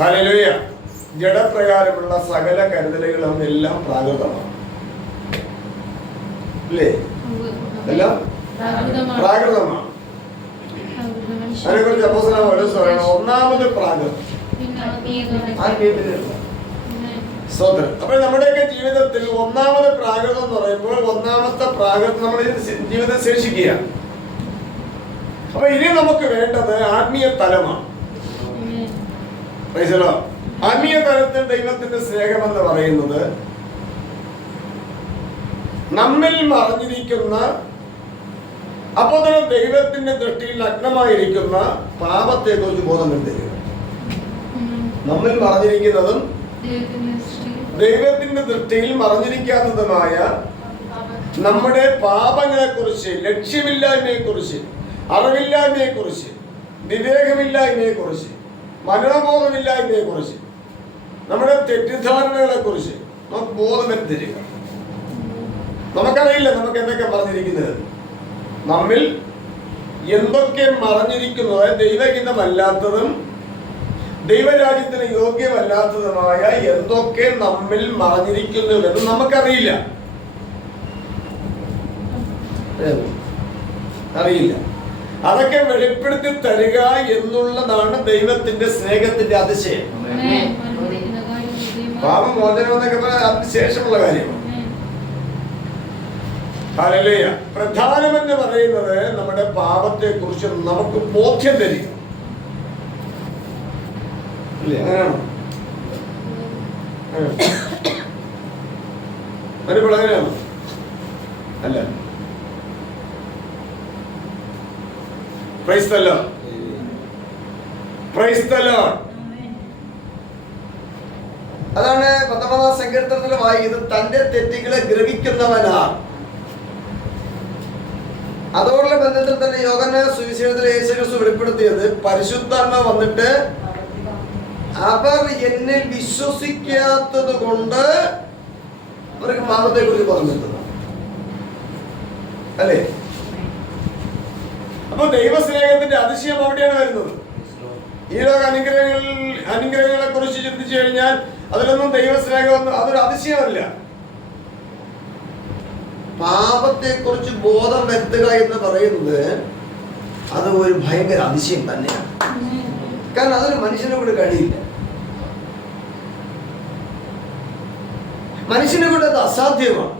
Hallelujah. ജഡപ്രകാരമുള്ള സകല കരുതലുകളും എല്ലാം പ്രാകൃതമാണ്. അല്ലേ? എല്ലാം പ്രാകൃതമാണ്. അതിനെക്കുറിച്ച് അപ്പോസ്തലൻ പൗലോസ് പറയുന്നു, ഒന്നാമത് പ്രാകൃതം. സ്തോത്രം. അപ്പോൾ നമ്മുടെയൊക്കെ ജീവിതത്തിൽ ഒന്നാമത് പ്രാകൃതം എന്ന് പറയുമ്പോൾ ഒന്നാമത്തെ പ്രാകൃതം നമ്മുടെ ജീവിതം ശേഷിക്കുക. അപ്പൊ ഇനി നമുക്ക് വേണ്ടത് ആത്മീയ തലമാണ്. ആത്മീയ തലത്തിൽ ദൈവത്തിന്റെ സ്നേഹം എന്ന് പറയുന്നത് നമ്മിൽ മറഞ്ഞിരിക്കുന്ന, അപ്പോൾ തന്നെ ദൈവത്തിന്റെ ദൃഷ്ടിയിൽ നഗ്നമായിരിക്കുന്ന പാപത്തെ കുറിച്ച് ബോധം വരുത്തുക. നമ്മിൽ മറഞ്ഞിരിക്കുന്നതും ദൈവത്തിന്റെ ദൃഷ്ടിയിൽ മറഞ്ഞിരിക്കാത്തതുമായ നമ്മുടെ പാപങ്ങളെ കുറിച്ച്, ലക്ഷ്യമില്ലായ്മയെ കുറിച്ച്, അറിവില്ലായ്മയെ കുറിച്ച്, വിവേകമില്ലായ്മയെ കുറിച്ച്, മനോബോധമില്ലായ്മയെ കുറിച്ച്, നമ്മുടെ തെറ്റിദ്ധാരണകളെ കുറിച്ച് നമുക്ക് ബോധം വരുത്തിരിക. നമുക്കറിയില്ല നമുക്ക് എന്തൊക്കെ മറഞ്ഞിരിക്കുന്നത്. നമ്മിൽ എന്തൊക്കെ മറഞ്ഞിരിക്കുന്നത് ദൈവഹിതമല്ലാത്തതും ദൈവരാജ്യത്തിന് യോഗ്യമല്ലാത്തതുമായ എന്തൊക്കെ നമ്മിൽ മറഞ്ഞിരിക്കുന്നുവെന്ന് നമുക്കറിയില്ല. അറിയില്ല. അതൊക്കെ വെളിപ്പെടുത്തി തരിക എന്നുള്ളതാണ് ദൈവത്തിന്റെ സ്നേഹത്തിന്റെ അതിശയം. പാപമോചനം എന്നൊക്കെ പറയാൻ അതിനുശേഷമുള്ള കാര്യമാണ്. ഹല്ലേലൂയ. പ്രധാനമെന്ന് പറയുന്നത് നമ്മുടെ പാപത്തെ കുറിച്ച് നമുക്ക് ബോധ്യം തരിക. അങ്ങനെയാണോ? അതിപ്പോൾ അങ്ങനെയാണോ? അല്ല. Praise the Lord. Praise the Lord. അതാണ് 19-ാം സങ്കീർത്തനത്തിൽ വായിക്കുന്നത്, തന്റെ തെറ്റുകളെ ഗ്രഹിക്കുന്നവനാ. അതോടുള്ള ബന്ധത്തിൽ തന്നെ യോഹന്നാൻ സുവിശേഷത്തിൽ യേശുക്രിസ്തു വെളിപ്പെടുത്തിയത്, പരിശുദ്ധാത്മാവ് വന്നിട്ട് അവർ എന്നിൽ വിശ്വസിക്കാത്തത് കൊണ്ട് അവർക്ക് പാപത്തെ കുറിച്ച് പറഞ്ഞിട്ടുണ്ട്. അല്ലേ? അപ്പൊ ദൈവസ്നേഹത്തിന്റെ അതിശയം അവിടെയാണ് വരുന്നത്. ഈ ലോക അനുഗ്രഹങ്ങളെ കുറിച്ച് ചിന്തിച്ചു കഴിഞ്ഞാൽ അതിലൊന്നും ദൈവസ്നേഹമൊന്നും അതൊരു അതിശയമല്ല. പാപത്തെ കുറിച്ച് ബോധം വരുത്തുക എന്ന് പറയുന്നത് അത് ഒരു ഭയങ്കര അതിശയം തന്നെയാണ്. കാരണം അതൊരു മനുഷ്യനെ കൊണ്ട് കഴിയില്ല. മനുഷ്യനെ കൊണ്ട് അത് അസാധ്യമാണ്.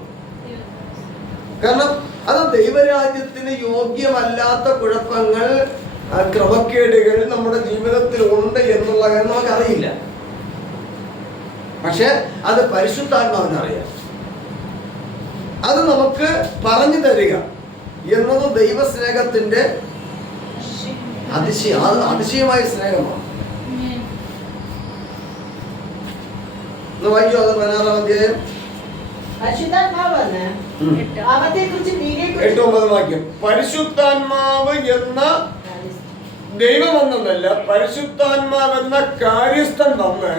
കാരണം അത് ദൈവരാജ്യത്തിന് യോഗ്യമല്ലാത്ത കുഴപ്പങ്ങൾ, ക്രമക്കേടുകൾ നമ്മുടെ ജീവിതത്തിൽ ഉണ്ട് എന്നുള്ള കാര്യം നമുക്കറിയില്ല. പക്ഷെ അത് പരിശുദ്ധാത്മാവിനറിയാം. അത് നമുക്ക് പറഞ്ഞു തരിക എന്നത് ദൈവസ്നേഹത്തിന്റെ അതിശയമായ സ്നേഹമാണ്. വായിച്ചോ, അത് 16-ാം അധ്യായം 8-9 വാക്യം. പരിശുദ്ധാത്മാവ് എന്ന ദൈവം എന്നല്ല, പരിശുദ്ധാത്മാവെന്ന കാര്യസ്ഥൻ വന്ന്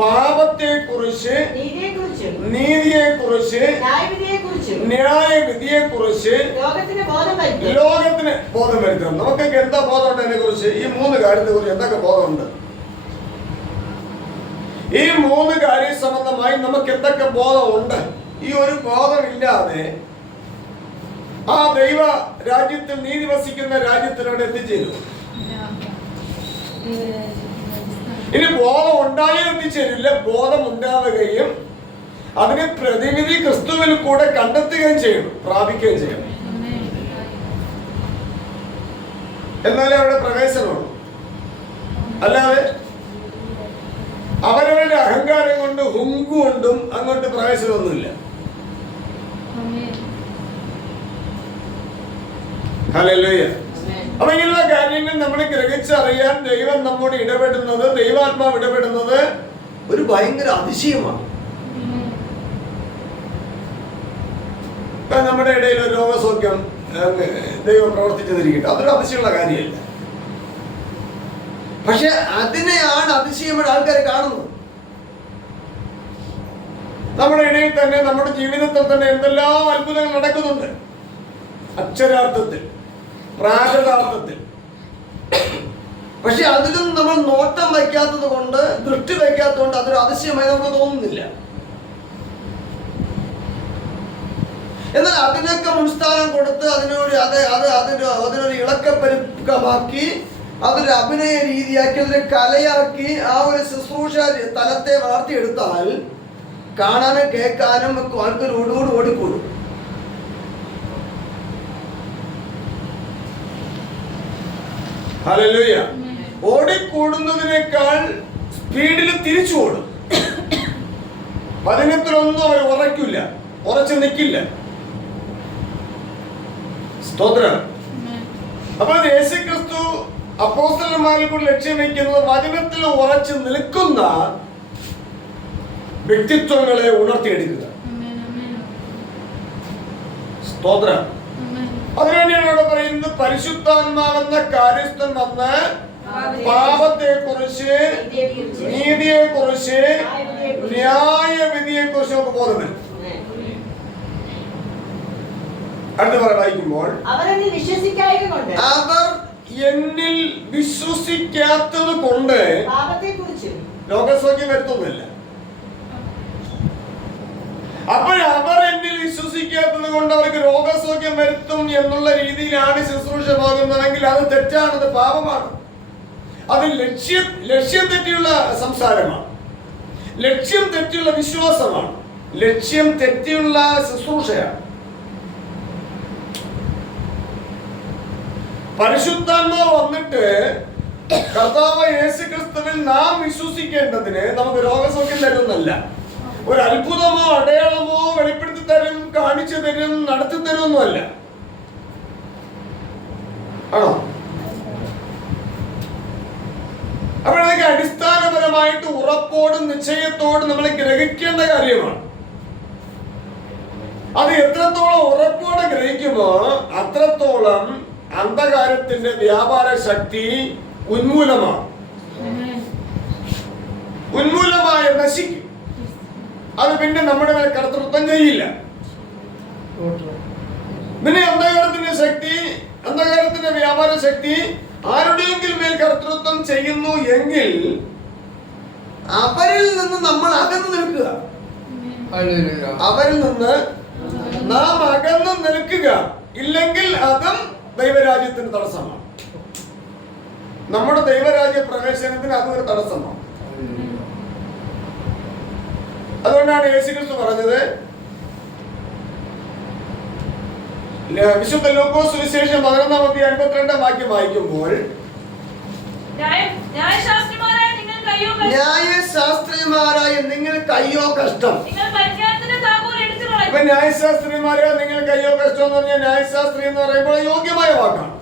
പാപത്തെക്കുറിച്ച്, നീതിയെക്കുറിച്ച്, ന്യായവിധിയെക്കുറിച്ച് ലോകത്തിന് ബോധം വരുത്തണം. നമുക്കൊക്കെ എന്താ ബോധമുണ്ട് അതിനെ കുറിച്ച്? ഈ 3 കാര്യത്തെ കുറിച്ച് എന്തൊക്കെ ബോധമുണ്ട്? ഈ 3 കാര്യ സംബന്ധമായി നമുക്ക് എന്തൊക്കെ ബോധമുണ്ട്? ഈ ഒരു ബോധമില്ലാതെ ആ ദൈവ രാജ്യത്തിൽ, നീതി വസിക്കുന്ന രാജ്യത്തിനോട് എത്തിച്ചേരും. ഇനി ബോധം ഉണ്ടായാൽ എത്തിച്ചേരില്ല. ബോധം ഉണ്ടാവുകയും അതിന് പ്രതിവിധി ക്രിസ്തുവിൽ കൂടെ കണ്ടെത്തുകയും ചെയ്യണം, പ്രാപിക്കുകയും ചെയ്യണം. എന്നാലേ അവിടെ പ്രവേശനമുള്ളൂ. അല്ലാതെ അവരവരുടെ അഹങ്കാരം കൊണ്ട്, ഹുങ്കു കൊണ്ടും അങ്ങോട്ട് പ്രവേശനമൊന്നുമില്ല. ഹല്ലേലൂയ. അപ്പൊ ഇങ്ങനെയുള്ള കാര്യങ്ങൾ നമ്മൾ ഗ്രഹിച്ചറിയാൻ ദൈവം നമ്മോട് ഇടപെടുന്നത്, ദൈവാത്മാവ് ഇടപെടുന്നത് ഒരു ഭയങ്കര അതിശയമാണ്. നമ്മുടെ ഇടയിൽ ഒരു രോഗസൗഖ്യം ദൈവം പ്രവർത്തിച്ചതിരിക്കട്ടെ, അതൊരു അതിശയമുള്ള കാര്യമല്ല. പക്ഷെ അതിനെയാണ് അതിശയമായ ആൾക്കാർ കാണുന്നത്. നമ്മുടെ ഇടയിൽ തന്നെ, നമ്മുടെ ജീവിതത്തിൽ തന്നെ എന്തെല്ലാം അത്ഭുതങ്ങൾ നടക്കുന്നുണ്ട്. അക്ഷരാർത്ഥത്തിൽ, പ്രാകൃതാർത്ഥത്തിൽ പക്ഷെ അതിലും നമ്മൾ നോട്ടം വയ്ക്കാത്തത് കൊണ്ട്, ദൃഷ്ടി വയ്ക്കാത്തത് കൊണ്ട് അതൊരു അതിശയമായി നമുക്ക് തോന്നുന്നില്ല. എന്നാൽ അതിനൊക്കെ മുൻസ്ഥാനം കൊടുത്ത് അതിനൊരു ഇളക്കപ്പെരുക്കമാക്കി, അതൊരു അഭിനയ രീതിയാക്കി, അതൊരു കലയാക്കി, ആ ഒരു ശുശ്രൂഷ തലത്തെ വളർത്തിയെടുത്താൽ കാണാനും കേൾക്കാനും ആൾക്കാർ ഓടിക്കൂടും. ഹല്ലേലൂയ. ഓടിക്കൂടുന്നതിനേക്കാൾ സ്പീഡിൽ തിരിച്ചു ഓടും. വചനത്തിലൊന്നും അവർ ഉറയ്ക്കില്ല, ഉറച്ചു നിൽക്കില്ല. സ്തോത്രം. അപ്പോൾ യേശുക്രിസ്തു അപ്പോസ്തലന്മാരിൽ കൂടി ലക്ഷ്യം വയ്ക്കുന്നത് വചനത്തിൽ ഉറച്ചു നിൽക്കുന്ന വ്യക്തിത്വങ്ങളെ ഉണർത്തിയെടുക്കുക. സ്തോത്രം. അതിനുവേണ്ടിയാണ് ഇവിടെ പറയുന്നത്, പരിശുദ്ധാത്മാവെന്ന കാര്യസ്ഥൻ വന്ന് പാപത്തെക്കുറിച്ച്, നീതിയെക്കുറിച്ച്, ന്യായവിധിയെക്കുറിച്ച് നമുക്ക് ബോധം വരും. അടുത്ത വായിക്കുമ്പോൾ, അവർ എന്നിൽ വിശ്വസിക്കാത്തത് കൊണ്ട് രോഗസൗഖ്യം വരുത്തുന്നില്ല. അപ്പോൾ അവർ എന്നിൽ വിശ്വസിക്കാത്തത് കൊണ്ട് അവർക്ക് രോഗസൗഖ്യം വരുത്തും എന്നുള്ള രീതിയിലാണ് ശുശ്രൂഷ പോകുന്നതെങ്കിൽ അത് തെറ്റാണ്, അത് പാപമാണ്. അത് ലക്ഷ്യം തെറ്റിയുള്ള സംസാരമാണ്, ലക്ഷ്യം തെറ്റിയുള്ള വിശ്വാസമാണ്, ലക്ഷ്യം തെറ്റിയുള്ള ശുശ്രൂഷയാണ്. പരിശുദ്ധാത്മാവ് വന്നിട്ട് കർത്താവ് യേശുക്രിസ്തുവിൽ നാം വിശ്വസിക്കേണ്ടതിന് നമുക്ക് രോഗസൗഖ്യം തരുന്നല്ല, ഒരു അത്ഭുതമോ അടയാളമോ വെളിപ്പെടുത്തി തരും, കാണിച്ചു തരും, നടത്തി തരുമൊന്നുമല്ല. ആണോ? അപ്പോഴേക്ക് അടിസ്ഥാനപരമായിട്ട് ഉറപ്പോടും നിശ്ചയത്തോടും നമ്മൾ ഗ്രഹിക്കേണ്ട കാര്യമാണ്. അത് എത്രത്തോളം ഉറപ്പോടെ ഗ്രഹിക്കുമോ അത്രത്തോളം അന്ധകാരത്തിന്റെ വ്യാപാര ശക്തി ഉന്മൂലമായ നശിക്കും. അത് പിന്നെ നമ്മുടെ മേൽ കർത്തൃത്വം ചെയ്യില്ല. പിന്നെ അന്ധകാരത്തിന്റെ വ്യാപാര ശക്തി ആരുടെയെങ്കിലും മേൽ കർത്തൃത്വം ചെയ്യുന്നു എങ്കിൽ അവരിൽ നിന്ന് നമ്മൾ അകന്നു നിൽക്കുക. അവരിൽ നിന്ന് നാം അകന്നു നിൽക്കുക. ഇല്ലെങ്കിൽ അതും ദൈവരാജ്യത്തിന് തടസ്സമാണ്. നമ്മുടെ ദൈവരാജ്യ പ്രവേശനത്തിന് അതൊരു തടസ്സമാണ്. അതുകൊണ്ടാണ് യേശുക്രിസ്തു പറഞ്ഞത്, വിശുദ്ധ ലൂക്കോസ് സുവിശേഷം 11:52 വാക്യം വായിക്കുമ്പോൾ, ന്യായശാസ്ത്രിമാരായ നിങ്ങൾക്ക് അയ്യോ കഷ്ടം. ന്യായശാസ്ത്രിമാരെ നിങ്ങൾക്ക് അയ്യോ കഷ്ടം എന്ന് പറഞ്ഞാൽ, ന്യായശാസ്ത്രി എന്ന് പറയുമ്പോൾ യോഗ്യമായ വാക്കാണ്,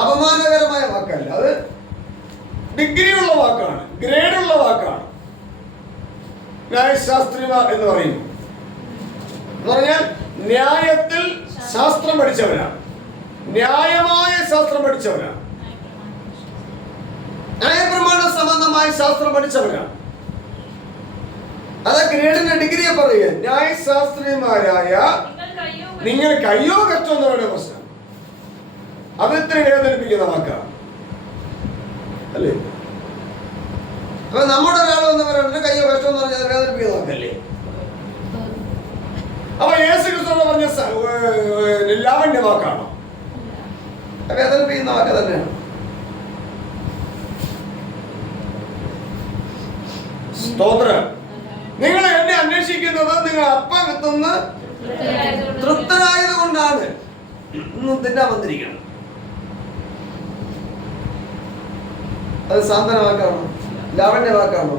അപമാനകരമായ വാക്കല്ല. അത് ഡിഗ്രിയുള്ള വാക്കാണ്, ഗ്രേഡുള്ള വാക്കാണ്. ന്യായശാസ്ത്രിമാർ എന്ന് പറയുന്നു എന്ന് പറഞ്ഞാൽ ന്യായത്തിൽ ശാസ്ത്രം പഠിച്ചവരാണ്, ന്യായമായ ശാസ്ത്രം പഠിച്ചവരാണ്, ന്യായപ്രമാണ സംബന്ധമായ ശാസ്ത്രം പഠിച്ചവരാണ്. അത് ഗ്രേഡിന്റെ ഡിഗ്രിയെ പറയുക. ന്യായശാസ്ത്രിമാരായ നിങ്ങൾക്ക് അയ്യോ കഷ്ടം എന്നവരുടെ പ്രശ്നം. അത് ഇത്ര വേദനിപ്പിക്കുന്ന വാക്കാണ് അല്ലേ? അപ്പൊ നമ്മുടെ ഒരാൾ വന്നവരുടെ കയ്യോ കഷ്ടം എന്ന് പറഞ്ഞാൽ വേദനിപ്പിക്കുന്ന വാക്കല്ലേ? അപ്പൊ യേശുക്രിസ്തു പറഞ്ഞ ലാവണ്യ വാക്കാണോ? വേദനിപ്പിക്കുന്ന വാക്ക് തന്നെയാണ്. സ്തോത്രം. നിങ്ങൾ എന്നെ അന്വേഷിക്കുന്നത് നിങ്ങൾ അപ്പം എത്തുന്ന തൃപ്തരായത് കൊണ്ടാണ്. ഇന്നും തിന്നാൻ വന്നിരിക്കണം. അത് സാന്ത്വന വാക്കാണോ? ലാവണ്യ വാക്കാണോ?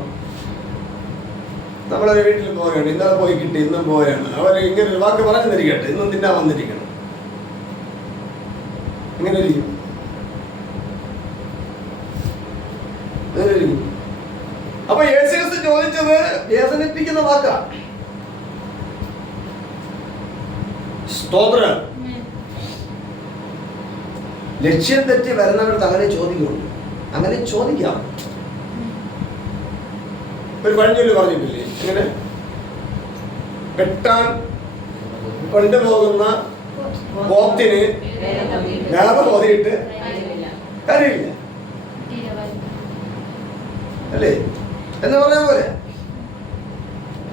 നമ്മളൊരു വീട്ടിൽ പോവുകയാണ്, ഇന്നലെ പോയി കിട്ടി, ഇന്നും പോവുകയാണ്. അവർ ഇങ്ങനെ ഒരു വാക്ക് പറഞ്ഞു തരികട്ടെ, ഇന്നും തിന്നാൻ വന്നിരിക്കണം. ഇങ്ങനെ ഇരിക്കും. അപ്പൊ യേശുക്രിസ്തു ചോദിച്ചത് വേദനിപ്പിക്കുന്ന വാക്കാ. സ്തോത്രം. ലക്ഷ്യം തെറ്റി വരുന്നവർക്ക് അങ്ങനെ ചോദിക്കുള്ളൂ. അങ്ങനെ ചോദിക്കാം. ഒരു പഴഞ്ചൊല്ല് പറഞ്ഞിട്ടില്ലേ, ഇങ്ങനെ വെട്ടാൻ കൊണ്ടുപോകുന്ന പോത്തിന് വേദം ഓതിയിട്ട് കാര്യമില്ല. അല്ലേ എന്ന് പറഞ്ഞ പോലെ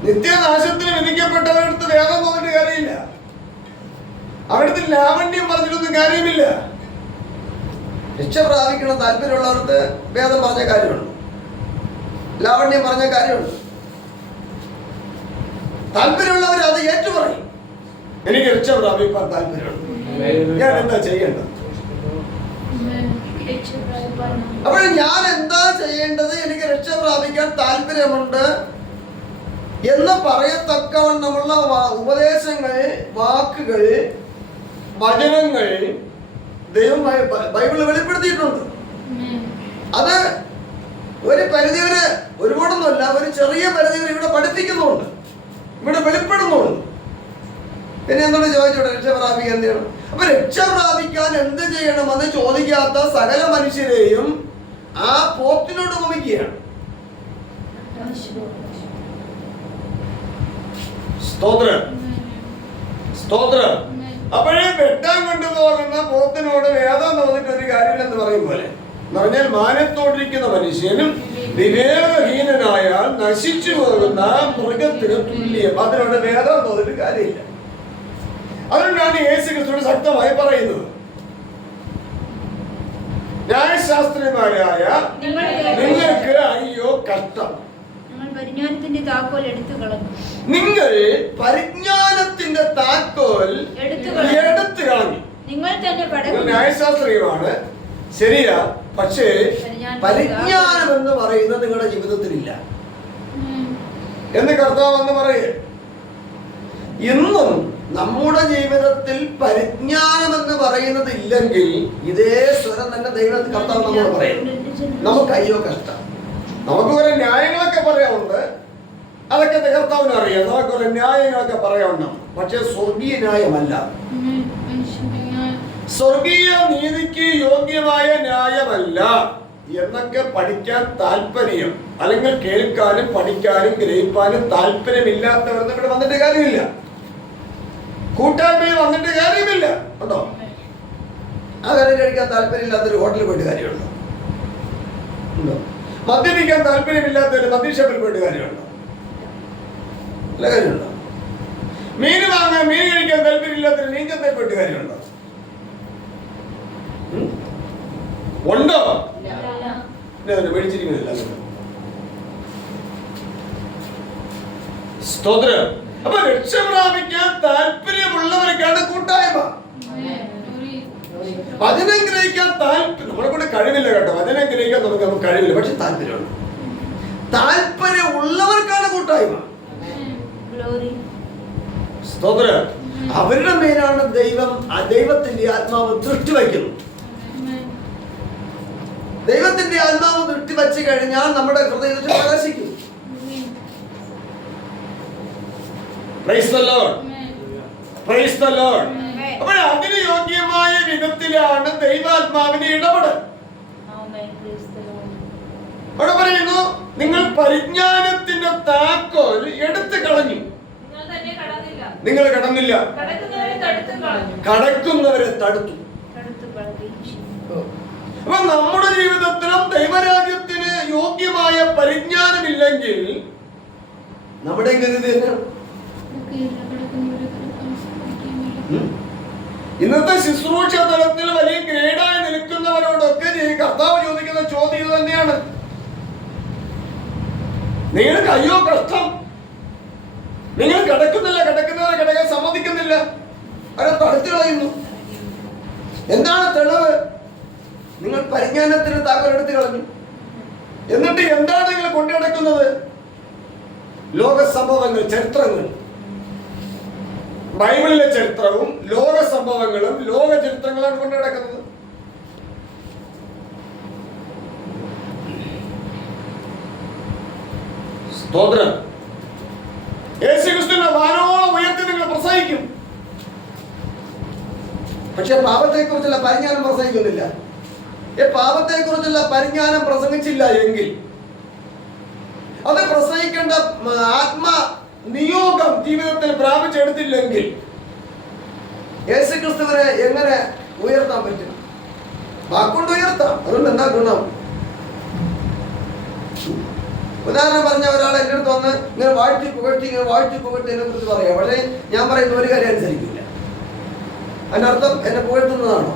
നിത്യനാശത്തിന് വിധിക്കപ്പെട്ടവരടുത്ത് വേദം തോന്നിട്ട് കാര്യമില്ല. അവിടുത്തെ ലാവണ്യം പറഞ്ഞിട്ടൊന്നും കാര്യമില്ല. രക്ഷ പ്രാപിക്കണം താല്പര്യമുള്ളവർക്ക് വേദം പറഞ്ഞ കാര്യമുണ്ട്, ലാവണ്യം പറഞ്ഞ കാര്യമുണ്ട്. താല്പര്യമുള്ളവർ അത് ഏറ്റുപറയും. എനിക്ക് രക്ഷ പ്രാപിക്കാൻ താല്പര്യമുണ്ട്, ഞാൻ എന്താ ചെയ്യേണ്ടത്? അപ്പോൾ ഞാൻ എന്താ ചെയ്യേണ്ടത്? എനിക്ക് രക്ഷ പ്രാപിക്കാൻ താല്പര്യമുണ്ട് എന്ന് പറയത്തക്കവണ്ണമുള്ള ഉപദേശങ്ങൾ, വാക്കുകൾ, വചനങ്ങൾ ദൈവം ബൈബിളിൽ വെളിപ്പെടുത്തിയിട്ടുണ്ട്. അത് ഒരു പരിധിവരെ, ഒരുപാടൊന്നുമല്ല, ഒരു ചെറിയ പരിധിവരെ ഇവിടെ പഠിപ്പിക്കുന്നുണ്ട്, ഇവിടെ വെളിപ്പെടുന്നുണ്ട്. പിന്നെ എന്താണ് ചോദിച്ചോട്ടെ? രക്ഷ പ്രാപിക്കാൻ എന്ത് ചെയ്യണം? അപ്പൊ രക്ഷ പ്രാപിക്കാൻ എന്ത് ചെയ്യണം എന്ന് ചോദിക്കാത്ത സകല മനുഷ്യരെയും ആ പോത്തിനോട് ഉപമിക്കുകയാണ്. സ്തോത്രം, സ്തോത്രം. അപ്പോഴേ വെട്ടാൻ കൊണ്ടുപോകുന്ന പോത്തിനോട് വേദം തോന്നിട്ട് ഒരു കാര്യമില്ലെന്ന് പറയും പോലെ എന്ന് പറഞ്ഞാൽ, മാനത്തോടിരിക്കുന്ന മനുഷ്യനും വിവേകഹീനനായാൽ നശിച്ചു പോകുന്ന മൃഗത്തിന് തുല്യം. അതിനോട് വേദം തോന്നിട്ട് കാര്യമില്ല. അതുകൊണ്ടാണ് യേശു ക്രിസ്തു ശക്തമായി പറയുന്നത്, ന്യായശാസ്ത്രിമാരായ നിങ്ങൾക്ക് അയ്യോ കഷ്ടം, പരിജ്ഞാനത്തിന്റെ താക്കോൽ എടുത്തു കളഞ്ഞു. നിങ്ങൾ പരിജ്ഞാനത്തിന്റെ താക്കോൽ എടുത്തു കളഞ്ഞു. നിങ്ങൾ തന്നെ ന്യായശാസ്ത്രീയമാണ്, ശരിയാ. പക്ഷേ പരിജ്ഞാനം എന്ന് പറയുന്നത് നിങ്ങളുടെ ജീവിതത്തിലില്ല എന്ന് കർത്താവ് എന്ന് പറയേ. ഇന്നും നമ്മുടെ ജീവിതത്തിൽ പരിജ്ഞാനം എന്ന് പറയുന്നത് ഇല്ലെങ്കിൽ ഇതേ സ്വരം തന്നെ ദൈവത്തിൽ കർത്താവ് നമ്മൾ പറയും, നമുക്ക് അയ്യോ കഷ്ടം. നമുക്ക് കുറെ ന്യായങ്ങളൊക്കെ പറയാറുണ്ട്, അതൊക്കെ കർത്താവിന് അറിയാം. നമുക്ക് കുറെ ന്യായങ്ങളൊക്കെ പറയാറുണ്ട്, പക്ഷെ സ്വർഗീയ ന്യായമല്ല, സ്വർഗീയ നീതിക്ക് യോഗ്യമായ ന്യായമല്ല എന്നൊക്കെ പഠിക്കാൻ താല്പര്യം, അല്ലെങ്കിൽ കേൾക്കാനും പഠിക്കാനും ഗ്രഹിക്കാനും താല്പര്യമില്ലാത്തവർ ഇവിടെ വന്നിട്ട് കാര്യമില്ല, കൂട്ടായ്മയിൽ വന്നിട്ട് കാര്യമില്ല. ഉണ്ടോ? ആ കാര്യം കഴിക്കാൻ താല്പര്യമില്ലാത്തൊരു ഹോട്ടലിൽ പോയിട്ട് കാര്യമുണ്ടോ? ഉണ്ടോ? മദ്യപിക്കാൻ താല്പര്യമില്ലാത്തൊരു മദ്യഷാപ്പിൽ പോയിട്ട് കാര്യമുണ്ടോ? നല്ല കാര്യമുണ്ടോ? മീൻ കഴിക്കാൻ താല്പര്യമില്ലാത്തൊരു മീൻചന്തയിൽ പോയിട്ട് കാര്യമുണ്ടോ? ഉണ്ടോ? മേടിച്ചിരിക്കുന്നില്ല. സ്തോത്രം. അപ്പൊ രക്ഷ പ്രാപിക്കാൻ താല്പര്യമുള്ളവർക്കാണ് കൂട്ടായ്മ. വചനം ഗ്രഹിക്കാൻ നമ്മളെ കൊണ്ട് കഴിവില്ല കേട്ടോ, വചനം ഗ്രഹിക്കാൻ നമുക്ക് കഴിവില്ല, പക്ഷെ താല്പര്യമുണ്ട്. താല്പര്യമുള്ളവർക്കാണ് കൂട്ടായ്മ. സ്തോത്രം. അവരുടെ മേലാണ് ദൈവത്തിന്റെ ആത്മാവ് ദൃഷ്ടി വയ്ക്കുന്നു. ദൈവത്തിന്റെ ആത്മാവ് ദൃഷ്ടി വച്ചു കഴിഞ്ഞാൽ നമ്മുടെ ഹൃദയത്തിൽ പ്രകാശിക്കും. Praise the Lord. Praise the Lord. അപ്പോൾ അതിന് യോഗ്യമായ വിധത്തിലാണ് ദൈവാത്മാവിന്റെ ഇടപെടൽ. അവിടെ പറയുന്നു, നിങ്ങൾ പരിജ്ഞാനത്തിന്റെ താക്കോൽ എടുത്തു കളഞ്ഞു. നിങ്ങൾ കടന്നില്ല, കടക്കുന്നവരെ തടുത്തു. അപ്പൊ നമ്മുടെ ജീവിതത്തിലും ദൈവരാജ്യത്തിന് യോഗ്യമായ പരിജ്ഞാനമില്ലെങ്കിൽ നമ്മുടെ ഗതി തന്നെയാണ്. ഇന്നത്തെ ശുശ്രൂഷ തലത്തിൽ വലിയ ഗ്രേഡായി നിൽക്കുന്നവരോടൊക്കെ കർത്താവ് ചോദിക്കുന്ന ചോദ്യം ഇത് തന്നെയാണ്. നിങ്ങൾക്ക് അയ്യോ കഷ്ടം, നിങ്ങൾ കിടക്കുന്നവരെ കിടക്കാൻ സമ്മതിക്കുന്നില്ല, അവരെ തടുത്തു കളയുന്നു. എന്താണ് തെളിവ്? നിങ്ങൾ പരിജ്ഞാനത്തിന് താക്കോൽ എടുത്തു കളഞ്ഞു. എന്നിട്ട് എന്താണ് നിങ്ങൾ കൊണ്ടു നടക്കുന്നത്? ലോക സംഭവങ്ങൾ, ചരിത്രങ്ങൾ. ബൈബിളിലെ ചരിത്രവും ലോക സംഭവങ്ങളും ലോക ചരിത്രങ്ങളാണ് കൊണ്ടു നടക്കുന്നത്. സ്തോത്രം. യേശുക്രിസ്തുവിനെ വാനോളം ഉയർത്തി നിങ്ങൾ പ്രസംഗിക്കും, പക്ഷെ പാപത്തെക്കുറിച്ചുള്ള പരിജ്ഞാനം പ്രസംഗിക്കുന്നില്ല. പാപത്തെക്കുറിച്ചുള്ള പരിജ്ഞാനം പ്രസംഗിച്ചില്ല എങ്കിൽ, അത് പ്രസംഗിക്കേണ്ട ആത്മ നിയോഗം ജീവിതത്തിൽ പ്രാപിച്ചെടുത്തില്ലെങ്കിൽ യേശുക്രിസ്തുവിനെ എങ്ങനെ ഉയർത്താൻ പറ്റും? വാക്കുകൊണ്ട് ഉയർത്താം, അതുകൊണ്ട് എന്താ ഗുണം? ഉദാഹരണം പറഞ്ഞ ഒരാൾ എൻ്റെ അടുത്ത് വന്ന് ഇങ്ങനെ വാഴ്ത്തി പുകഴ്ത്തി എന്നെ കുറിച്ച് പറയാം. പക്ഷേ ഞാൻ പറയുന്ന ഒരു കാര്യം അനുസരിക്കില്ല. അതിനർത്ഥം എന്നെ പുകഴ്ത്തുന്നതാണോ?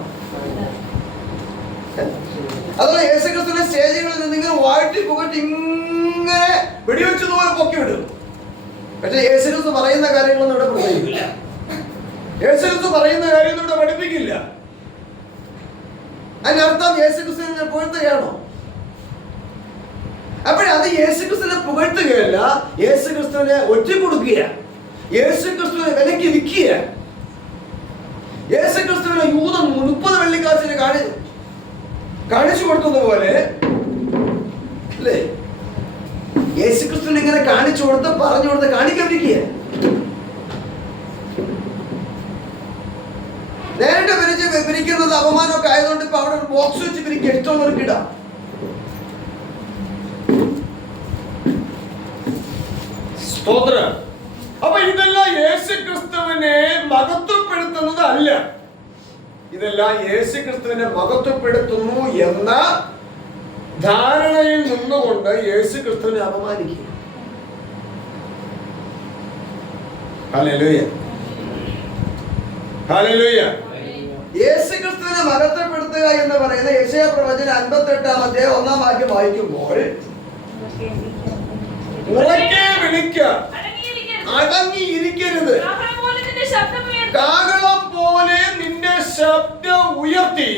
അതുപോലെ യേശുക്രിസ്തുവിന്റെ സ്റ്റേജുകളിൽ നിന്ന് ഇങ്ങനെ വാഴ്ത്തി പുകഴ്ത്തി ഇങ്ങനെ വെടിവെച്ചതുപോലെ പൊക്കി വിടും. പക്ഷെ യേശുക്രിസ്തു പറയുന്ന കാര്യങ്ങളൊന്നും ഇവിടെ പ്രസംഗിക്കില്ല. യേശുക്രിസ്തു പറയുന്ന കാര്യമൊന്നും ഇവിടെ പഠിപ്പിക്കില്ല. അതിനർത്ഥം യേശുക്രിസ്തുവിനെ പുകഴ്ത്തുകയാണോ? അപ്പോഴത് യേശുക്രിസ്തുവിനെ പുകഴ്ത്തുകയല്ല, യേശുക്രിസ്തുവിനെ ഒറ്റിക്കൊടുക്കുക, യേശുക്രിസ്തുവിനെ വിലക്ക് വിൽക്കുക. യേശുക്രിസ്തുവിനെ യൂതൻ 30 വെള്ളിക്കാശിന് കാണിച്ചു കൊടുത്തതുപോലെ അല്ലേ, യേശുക്രിസ്തുവിനെ ഇങ്ങനെ കാണിച്ചു കൊടുത്ത് പറഞ്ഞു കൊടുത്ത് കാണിക്കാതിരിക്കുക. നേരിട്ട് പിരിക്കുന്നത് അപമാനമൊക്കെ ആയതുകൊണ്ട് ഇപ്പൊ അവിടെ ഒരു ബോക്സ് വെച്ച് പിരിക്കുക, ഇഷ്ടമുള്ളവർക്ക് ഇടാം. സ്തോത്രം. അപ്പൊ ഇതെല്ലാം യേശുക്രിസ്തുവിനെ മഹത്വപ്പെടുത്തുന്നത് അല്ല, ഇതെല്ലാം യേശുക്രിസ്തുവിനെ മഹത്വപ്പെടുത്തുന്നു എന്ന ധാരണയിൽ നിന്നുകൊണ്ട് യേശുക്രിസ്തുവിനെ അപമാനിക്കുക. Hallelujah, hallelujah. യേശുക്രിസ്തുവിനെ മഹത്വപ്പെടുത്തുക എന്ന് പറയുന്ന യെശയ്യാ പ്രവചനം 58-ാം അധ്യായം 1-ാം വാക്യം വായിക്കുമ്പോൾ ഉറക്കെ വിളിക്കുക, അടങ്ങിയിരിക്കരുത്, കാഹളം പോലെ നിന്റെ ശബ്ദം ഉയർത്തി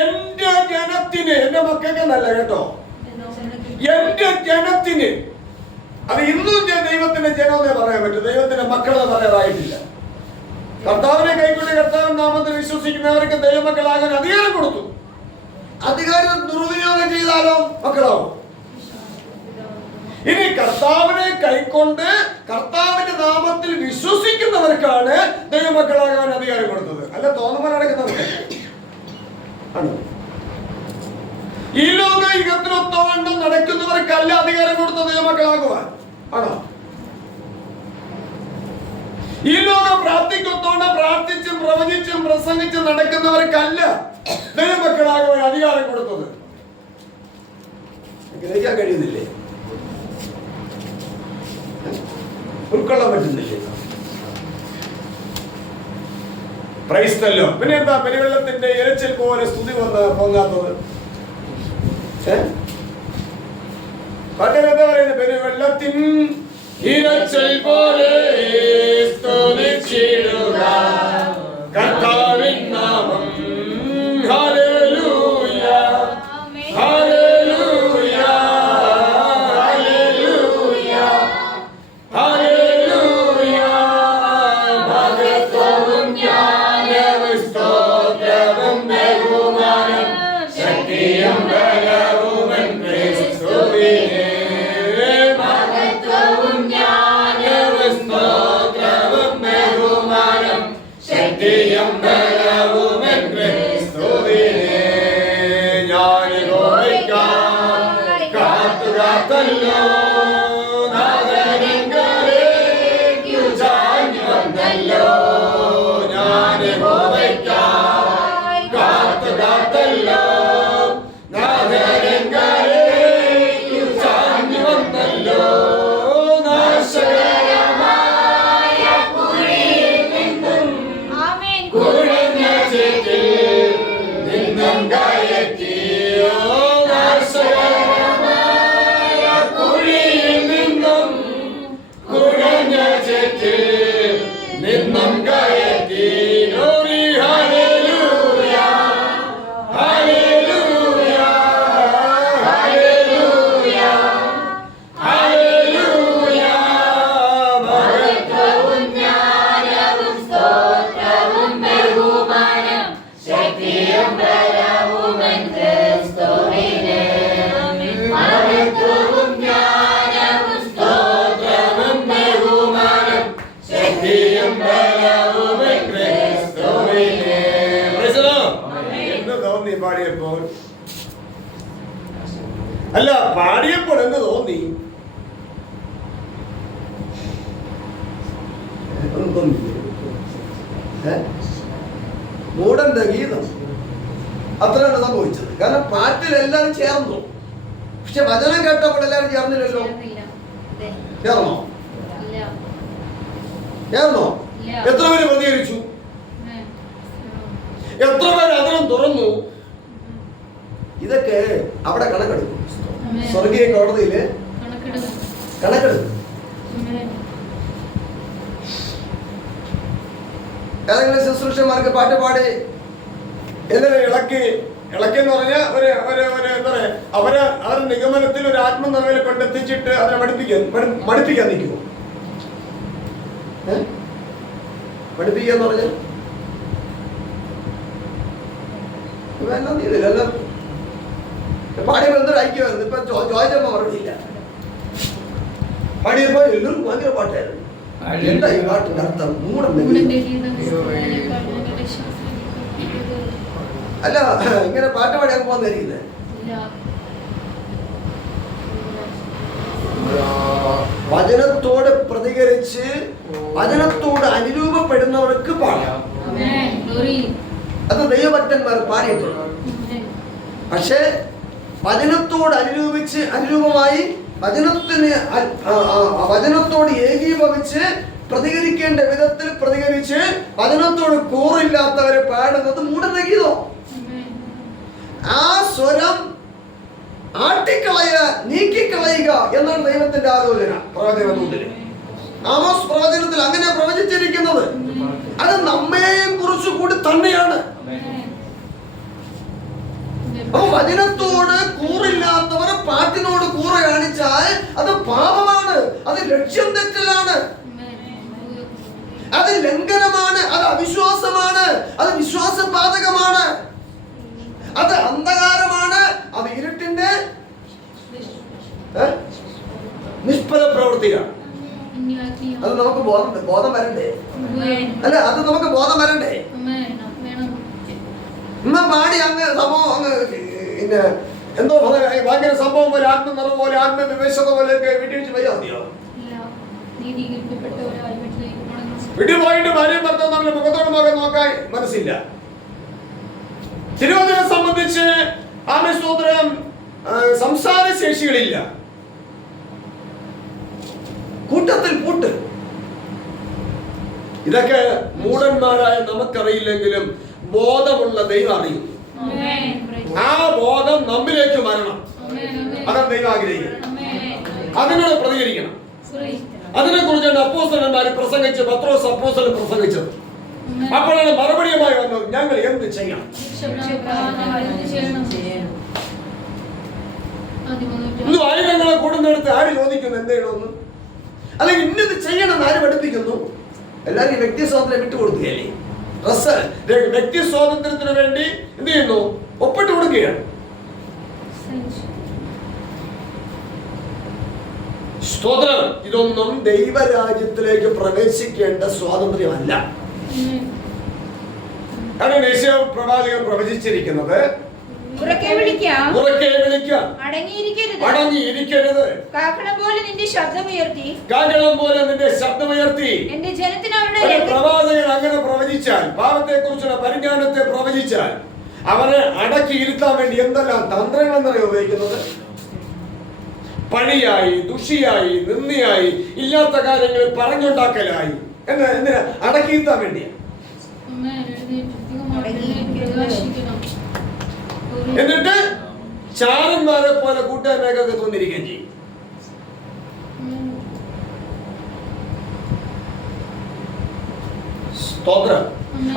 എന്റെ ജനത്തിന്, എന്റെ മക്കൾക്ക് നല്ല കേട്ടോ, എന്റെ ജനത്തിന്. അത് ഇന്നും ഞാൻ ദൈവത്തിന്റെ ജനമെന്നേ പറയാൻ പറ്റും, ദൈവത്തിന്റെ മക്കളെന്ന് പറയാറായിട്ടില്ല. കർത്താവിനെ കൈക്കൊണ്ട് കർത്താവിൻ നാമത്തിൽ വിശ്വസിക്കുന്നവർക്ക് ദൈവമക്കളാകാൻ അധികാരം കൊടുത്തു. അധികാരം ദുർവിനിയോഗം ചെയ്താലോ മക്കളാവും. ഇനി കർത്താവിനെ കൈക്കൊണ്ട് കർത്താവിന്റെ നാമത്തിൽ വിശ്വസിക്കുന്നവർക്കാണ് ദൈവമക്കളാകാൻ അധികാരം കൊടുത്തത്, അല്ല തോന്നുമ്പോൾ നടക്കുന്നവർക്ക്. ഈ ലോക യുഗത്തിനൊത്തവണ്ണം നടക്കുന്നവർക്കല്ല അധികാരം കൊടുത്ത ദൈവമക്കളാകുവാൻ, ആണോ? ഈ ലോക പ്രാപ്തിക്കൊത്തോണം പ്രാർത്ഥിച്ചും പ്രവചിച്ചും പ്രസംഗിച്ചും നടക്കുന്നവർക്കല്ല ദൈവമക്കളാകുവാൻ അധികാരം കൊടുത്തത്. ഗ്രഹിക്കാൻ കഴിയുന്നില്ലേ? ഉൾക്കൊള്ളാൻ പറ്റുന്നില്ലേ? പ്രൈസ്തല്ലോ. പിന്നെ എന്താ പെരുവെള്ളത്തിന്റെ ഇരച്ചിൽ പോലെ സ്തുതി വന്ന് പൊങ്ങാത്തത്? പാട്ടെന്താ പറയുന്നത്? പെരുവെള്ളത്തിൻ ഇരച്ചിൽ പോലെ സ്തുതിച്ചിടുക കർത്താവിൻ നാമം. Hallelujah, hallelujah, hallelujah, hallelujah. മഹത്വവും ജ്ഞാനവും സ്തോത്രവും ബഹുമാനം ശക്തിയും ബലവും ക്രിസ്തുവിനെ. മഹത്വവും ജ്ഞാനവും സ്തോത്രവും ബഹുമാനം ശക്തിയും ബലവും ക്രിസ്തുവിനെ. ഞാൻ യഹോവയ്ക്കായി കാത്തുകാത്തല്ലോ, നാഥനിങ്കലേക്കു ചാഞ്ഞു വന്നല്ലോ. ഞാൻ യഹോവയ്ക്കായി കാത്തുകാത്തല്ലോ, നാഥനിങ്കലേക്കു ചാഞ്ഞു വന്നല്ലോ. നാശകരമായ കുഴിയിൽ നിന്നും കുഴഞ്ഞ ചേറ്റിൽ നിന്നും കയറ്റിയോ. നാശകരമായ കുഴിയിൽ നിന്നും കുഴഞ്ഞ ചേറ്റിൽ നിന്നും കയറ്റി. Hallelujah, hallelujah, hallelujah, hallelujah. മഹത്വവും ജ്ഞാനവും സ്തോത്രവും ബഹുമാനം ശക്തിയും ബലവും ക്രിസ്തുവിനെ. മഹത്വവും ജ്ഞാനവും സ്തോത്രവും ബഹുമാനം ശക്തിയും ബലവും ക്രിസ്തുവിനെ. എന്ന് തോന്നി പാടിയപ്പോൾ? അല്ല, പാടിയപ്പോൾ എന്ന് തോന്നി? മൂടന്റെ ഗീതം അത്രയാണ് സംഭവിച്ചത്. കാരണം പാട്ടിൽ എല്ലാവരും ചേർന്നു. പക്ഷെ വചനം കേട്ടപ്പോൾ എല്ലാവരും ചേർന്നില്ലല്ലോ. ചേർന്നില്ല. അതെ. ചേർന്നോ? ഇല്ല. ചേർന്നോ? ഇല്ല. എത്ര പേര് പ്രതികരിച്ചു? എത്ര പേര് അതിനും തുറന്നു? ഇതൊക്കെ അവിടെ കണക്കെടുക്കും. സ്വർഗീയ കോടതിയില് കണക്കെടുക്കും. ഏതെങ്കിലും ശുശ്രൂഷന്മാർക്ക് പാട്ട് പാടി എല്ലാവരും ഇളക്കി എന്ന് പറഞ്ഞാൽ എന്താ പറയാ, അവരുടെ നിഗമനത്തിൽ ഒരു ആത്മനിർവയിൽ കൊണ്ടെത്തിച്ചിട്ട് അതിനെ മടുപ്പിക്കാൻ നിൽക്കുമോ? പഠിപ്പിക്കുക എന്ന് പറഞ്ഞാൽ പാടിയപ്പോ എന്തൊരു ഐക്യമായിരുന്നു. ഇപ്പൊ ചോദിച്ചപ്പോ മറുപടിയില്ല. പാടിയപ്പോ എല്ലാവർക്കും ഭയങ്കര പാട്ടായിരുന്നു. എന്താ ഈ പാട്ടിന്റെ അർത്ഥം? അല്ല, ഇങ്ങനെ പാട്ട് പാടിയാൽ പോകുന്നിരിക്കുന്നത്. വചനത്തോട് പ്രതികരിച്ച് വചനത്തോട് അനുരൂപപ്പെടുന്നവർക്ക് പാടാം. അത് ദൈവഭക്തന്മാർ പാടിയിട്ടുണ്ട്. പക്ഷേ വചനത്തോട് അനുരൂപമായി വചനത്തോട് ഏകീഭവിച്ച് പ്രതികരിക്കേണ്ട വിധത്തിൽ പ്രതികരിച്ച് വചനത്തോട് കൂറില്ലാത്തവരെ പാടുന്നത് മൂഢനഗീതം. ആ സ്വരം നീക്കിക്കളയുക എന്നാണ് ദൈവത്തിന്റെ ആലോചന. പ്രവചനത്തിൽ ആമോസ് പ്രവചനത്തിൽ അങ്ങനെ പ്രവചിച്ചിരിക്കുന്നത്. അത് നമ്മെയും കുറിച്ച് കൂടി തന്നെയാണ്. അപ്പൊ വചനത്തോട് കൂറില്ലാത്തവർ പാട്ടിനോട് കൂറ കാണിച്ചാൽ അത് പാപമാണ്, അത് ലക്ഷ്യം തെറ്റലാണ്, അത് ലംഘനമാണ്, അത് അവിശ്വാസമാണ്, അത് വിശ്വാസപാതകമാണ്, അത് അന്ധകാരമാണ്, അത് ഇരുട്ടിന്റെ നിഷ്ഫല പ്രവൃത്തിയാണ്. അത് നമുക്ക് ബോധം വരണ്ടേ? അല്ല, അത് നമുക്ക് ബോധം വരണ്ടേ? പാടി അങ്ങ് സംഭവം അങ്ങ് പിന്നെ എന്തോ ഭയങ്കര സംഭവം പോലെ, ആത്മനിറവ് പോലെ, ആത്മവിവേശത പോലെ വീട്ടിൽ വെച്ച് വയ്യാ മതിയോ? വീട്ടിൽ പോയിട്ട് ഭാര്യയും ഭർത്താവും തമ്മിൽ മുഖത്തോട് മുഖം നോക്കാൻ മനസ്സില്ല. തിരുവചനം സംബന്ധിച്ച് ആമേൻ സ്തോത്രം സംസാര ശേഷികളില്ല. കൂട്ടത്തിൽ പൂട്ട്. ഇതൊക്കെ മൂഢന്മാരായ നമുക്കറിയില്ലെങ്കിലും ബോധമുള്ള ദൈവം അറിയുന്നു. ആ ബോധം നമ്മിലേക്ക് വരണം. അതാണ് ദൈവം ആഗ്രഹിക്കുന്നത്. അതിനോട് പ്രതികരിക്കണം. അതിനെ കുറിച്ചാണ് അപ്പോസ്തലന്മാർ പ്രസംഗിച്ച്, പത്രോസ് അപ്പോസ്തലൻ പ്രസംഗിച്ചത്. അപ്പോഴാണ് മറുപടിയുമായി വന്നത്, ഞങ്ങൾ എന്ത് ചെയ്യണം? ഇന്ന് ആയിരങ്ങളെ കൂടുന്നിടത്ത് ആര് ചോദിക്കുന്നു എന്ത് ചെയ്യണമെന്ന്? അല്ലെങ്കിൽ ഇന്നത് ചെയ്യണമെന്ന് ആര് പഠിപ്പിക്കുന്നു? എല്ലാവരും വ്യക്തി സ്വാതന്ത്ര്യം വിട്ടുകൊടുക്കുകയല്ലേ? വ്യക്തി സ്വാതന്ത്ര്യത്തിന് വേണ്ടി എന്ത് ചെയ്യുന്നു? ഒപ്പിട്ട് കൊടുക്കുകയാണ്. സ്തോത്രം. ഇതൊന്നും ദൈവരാജ്യത്തിലേക്ക് പ്രവേശിക്കേണ്ട സ്വാതന്ത്ര്യമല്ല. കാരണം യേശയ്യാ പ്രവാചകൻ പ്രവചിച്ചിരിക്കുന്നത് ഉറക്കെ വിളിക്കാം, അടങ്ങിയിരിക്കരുത്, കാഹളം പോലെ നിന്റെ ശബ്ദമുയർത്തി. എന്റെ ജനത്തിന് പ്രവാചകൻ അങ്ങനെ പ്രവചിച്ചാൽ, പാപത്തെ കുറിച്ചുള്ള പരിജ്ഞാനത്തെ പ്രവചിച്ചാൽ, അവനെ അടക്കിയിരുത്താൻ വേണ്ടി എന്തെല്ലാം തന്ത്രങ്ങളെന്നറിയോ ഉപയോഗിക്കുന്നത്? പണിയായി, ദുഷിയായി, നിന്ദയായി, ഇല്ലാത്ത കാര്യങ്ങൾ പറഞ്ഞുണ്ടാക്കലായി. എന്തിനാ? അടക്കിയിരുത്താൻ വേണ്ടിയാ. എന്നിട്ട് ചാരന്മാരെ പോലെ കൂട്ടുകാരനൊക്കെ തോന്നിരിക്കുകയും ചെയ്യും. സ്തോത്രം.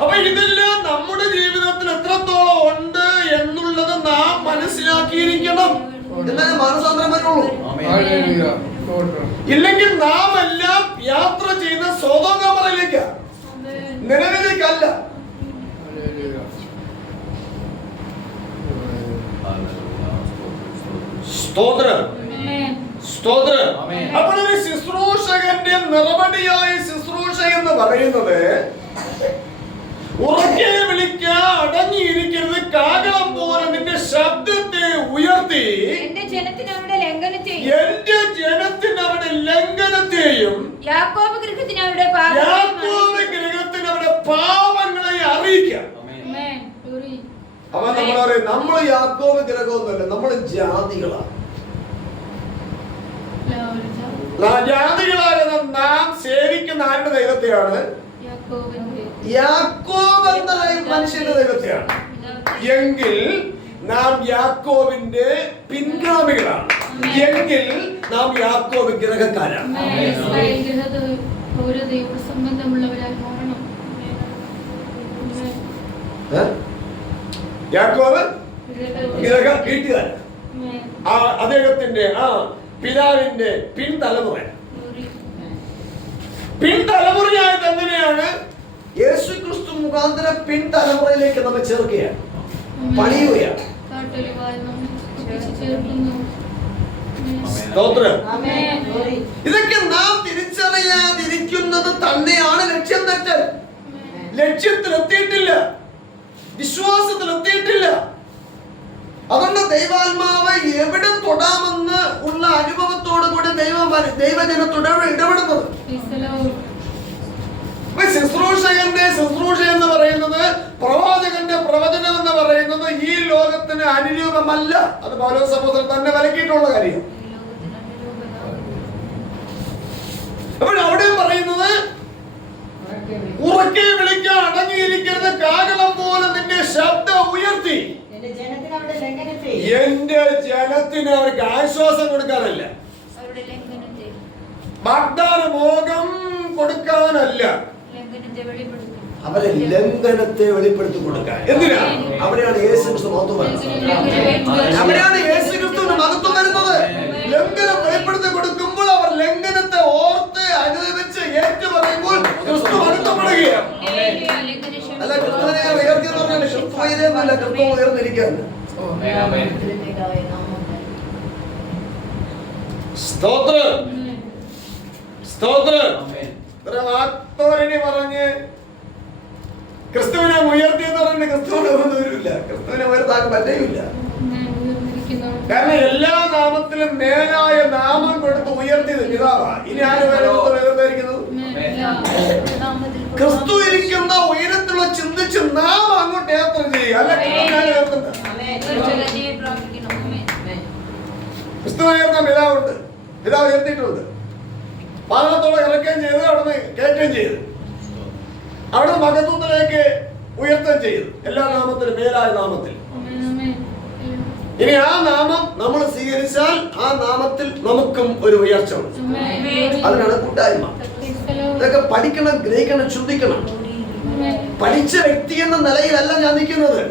അപ്പൊ ഇതെല്ലാം നമ്മുടെ ജീവിതത്തിൽ എത്രത്തോളം ഉണ്ട് എന്നുള്ളത് നാം മനസ്സിലാക്കിയിരിക്കണം. എന്നാലും മാനസാന്തരം വരുള്ളൂ. ഇല്ലെങ്കിൽ നാം എല്ലാം യാത്ര ചെയ്യുന്ന സോദോം ഗോമോറയിലേക്ക്, നിലവിലേക്കല്ല. സ്തോത്രം. സ്തോത്രം. അപ്പോൾ ഒരു ശുശ്രൂഷകന്റെ നിറപടിയായ ശുശ്രൂഷ എന്ന് പറയുന്നത് ഉറക്കെ വിളിക്ക, അടങ്ങിയിരിക്കരുത്, കാഹളം പോലെ നിന്റെ ശബ്ദത്തെ ഉയർത്തി എന്റെ ജനത്തിന് അവരുടെ ലംഘനത്തെയും യാക്കോബ് ഗൃഹത്തിന് അവരുടെ പാപങ്ങളെ അറിയിക്കാം. അവൻ നമ്മൾ യാക്കോബ് ഗ്രഹമൊന്നുമല്ല, നമ്മൾ ജാതികളാണ്. ജാതികളാകുന്ന നാം സേവിക്കുന്ന ആരുടെ ദൈവത്തെയാണ്? യാക്കോബ് എന്ന മനുഷ്യന്റെ ദൈവത്തെയാണ്. എങ്കിൽ നാം യാക്കോബിന്റെ പിൻഗാമികളാണ്. എങ്കിൽ നാം യാക്കോബ് ഗ്രഹക്കാരാണ്. യാക്കോബ് ഗ്രഹ വീട്ടുകാരൻ. അദ്ദേഹത്തിന്റെ പിതാവിന്റെ പിൻതലമുറയായത് എങ്ങനെയാണ്? യേശു ക്രിസ്തു മുഖാന്തരം പിൻതലമുറയിലേക്ക് നമ്മൾ ചേർക്കുകയാണ്, പണിയുകയാണ്. ഇതൊക്കെ നാം തിരിച്ചറിയാതിരിക്കുന്നത് തന്നെയാണ് ലക്ഷ്യം തെറ്റൽ. ലക്ഷ്യത്തിലെത്തിയിട്ടില്ല, വിശ്വാസത്തിലെത്തിയിട്ടില്ല. അതുകൊണ്ട് ദൈവാത്മാവ് എവിടെ തൊടാമെന്ന് ഉള്ള അനുഭവത്തോടു കൂടി ദൈവജനത്തോട് ഇടപെടുന്നത്. ശുശ്രൂഷകന്റെ ശുശ്രൂഷ എന്ന് പറയുന്നത്, പ്രവാചകന്റെ പ്രവചനം എന്ന് പറയുന്നത് ഈ ലോകത്തിന് അനുരൂപമല്ല. അത് പൗലോസ് സഹോദരൻ തന്നെ വിലക്കിയിട്ടുള്ള കാര്യം. അപ്പോൾ അവിടെ പറയുന്നത് ഉറക്കെ വിളിക്കാൻ അടങ്ങിയിരിക്കരുത്, കാഹളം പോലെ നിന്റെ ശബ്ദം ഉയർത്തി. എന്റെ ജനത്തിന് അവർക്ക് ആശ്വാസം കൊടുക്കാനല്ല, വാഗ്ദാന മോഹം കൊടുക്കാനല്ല, അവരെ ലംഘനത്തെ വെളിപ്പെടുത്തി കൊടുക്കാൻ. എന്തിനാ? അവിടെയാണ് യേശുക്രിസ്തു മഹത്വം വരുന്നത്. അവിടെയാണ് യേശുക്രിസ്തുവിന്റെ മഹത്വം വരുന്നത്. ലംഘനം വെളിപ്പെടുത്തി കൊടുക്കുമ്പോൾ അവർ ലംഘനത്തെ ഓർത്ത് അനുഭവിച്ച് ഏറ്റു പറയുമ്പോൾ ക്രിസ്തു മഹത്വപ്പെടുകയാണ്. അല്ല, ക്രിസ്തുവിനെ ഉയർത്തിയെന്ന് പറഞ്ഞാൽ ക്രിസ്തു ഉയരുന്നില്ല, ക്രിസ്തു ഉയർന്നിരിക്കുകയാണ്. സ്തോത്രം, സ്തോത്രം. വാക്തോരണി പറഞ്ഞ് ക്രിസ്തുവിനെ ഉയർത്തിയെന്ന് പറഞ്ഞിട്ട് ക്രിസ്തുവിനെ ഒന്നും വരില്ല, ക്രിസ്തുവിനെ ഉയർത്താൻ പറ്റുകയില്ല. കാരണം എല്ലാ നാമത്തിലും മേലായ നാമം കൊടുത്ത് ഉയർത്തിയത് പിതാവാണ്. ഇനി ആരും ഉയർത്തിയിരിക്കുന്നത്? ക്രിസ്തു ഇരിക്കുന്ന ഉയരത്തിലുള്ള ചിന്തിച്ച് നാം അങ്ങോട്ട് യാത്ര ചെയ്യുക, അല്ല ക്രിസ്തു ഉയർന്ന പിതാവുണ്ട്, പിതാവ് ഉയർത്തിയിട്ടുണ്ട്. പാദത്തോടെ ഇറക്കുകയും ചെയ്ത് അവിടുന്ന് കയറ്റുകയും ചെയ്തു, അവിടുന്ന് മഹത്വത്തിലേക്ക് ഉയർത്തുകയും ചെയ്തു. എല്ലാ നാമത്തിലും മേലായ നാമത്തിൽ. ഇനി ആ നാമം നമ്മൾ സ്വീകരിച്ചാൽ ആ നാമത്തിൽ നമുക്കും ഒരു ഉയർച്ച ഉണ്ട്. അതിനാണ് കൂട്ടായ്മ. ഇതൊക്കെ പഠിക്കണം, ഗ്രഹിക്കണം, ചിന്തിക്കണം. പഠിച്ച വ്യക്തി എന്ന നിലയിലല്ല ഞാൻ നിൽക്കുന്നത്.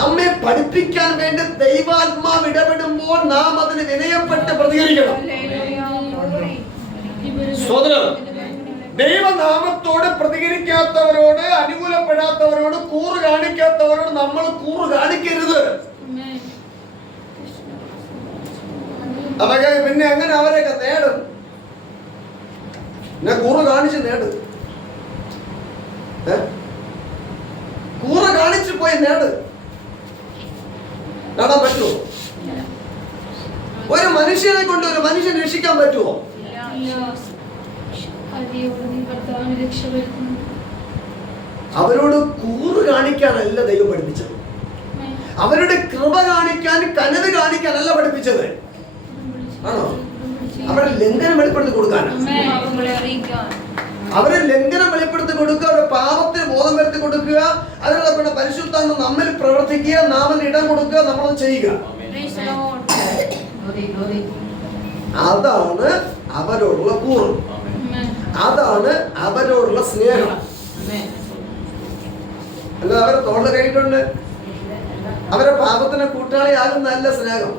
നമ്മെ പഠിപ്പിക്കാൻ വേണ്ടി ദൈവാത്മാവ് ഇടപെടുമ്പോൾ നാം അതിന് വിനയപ്പെട്ട് പ്രതികരിക്കണം. സോദരം, ദൈവനാമത്തോട് പ്രതികരിക്കാത്തവരോട്, അനുകൂലപ്പെടാത്തവരോട്, കൂറ് കാണിക്കാത്തവരോട് നമ്മൾ കൂറ് കാണിക്കരുത്. അതൊക്കെ പിന്നെ എങ്ങനെ അവരെയൊക്കെ നേടും? ഞാൻ കൂറ് കാണിച്ച് നേടും, കൂറ് കാണിച്ചു പോയി നേടാൻ പറ്റുമോ? ഒരു മനുഷ്യനെ കൊണ്ട് ഒരു മനുഷ്യനെ രക്ഷിക്കാൻ പറ്റുമോ? അവരോട് കൂറ് കാണിക്കാനല്ല ദൈവം പഠിപ്പിച്ചത്. അവരുടെ കൃപ കാണിക്കാൻ, കനവ് കാണിക്കാനല്ല പഠിപ്പിച്ചത്. ആണോ? അവരുടെ ലംഘനം വെളിപ്പെടുത്തി കൊടുക്കാനാണ്. അവരെ ലംഘനം വെളിപ്പെടുത്തി കൊടുക്കുക, അവരുടെ പാപത്തിന് ബോധം വരുത്തി കൊടുക്കുക, അതിനുള്ള പരിശുദ്ധാത്മ നമ്മിൽ പ്രവർത്തിക്കുക, നാമിൽ ഇടം കൊടുക്കുക, നമ്മളത് ചെയ്യുക. അതാണ് അവരോടുള്ള കൂറ്, അതാണ് അവരോടുള്ള സ്നേഹം. അല്ല അവരെ തോളിൽ കൈയിട്ടുണ്ട്, അവരെ പാപത്തിന് കൂട്ടാളിയാകുന്നതല്ല സ്നേഹം.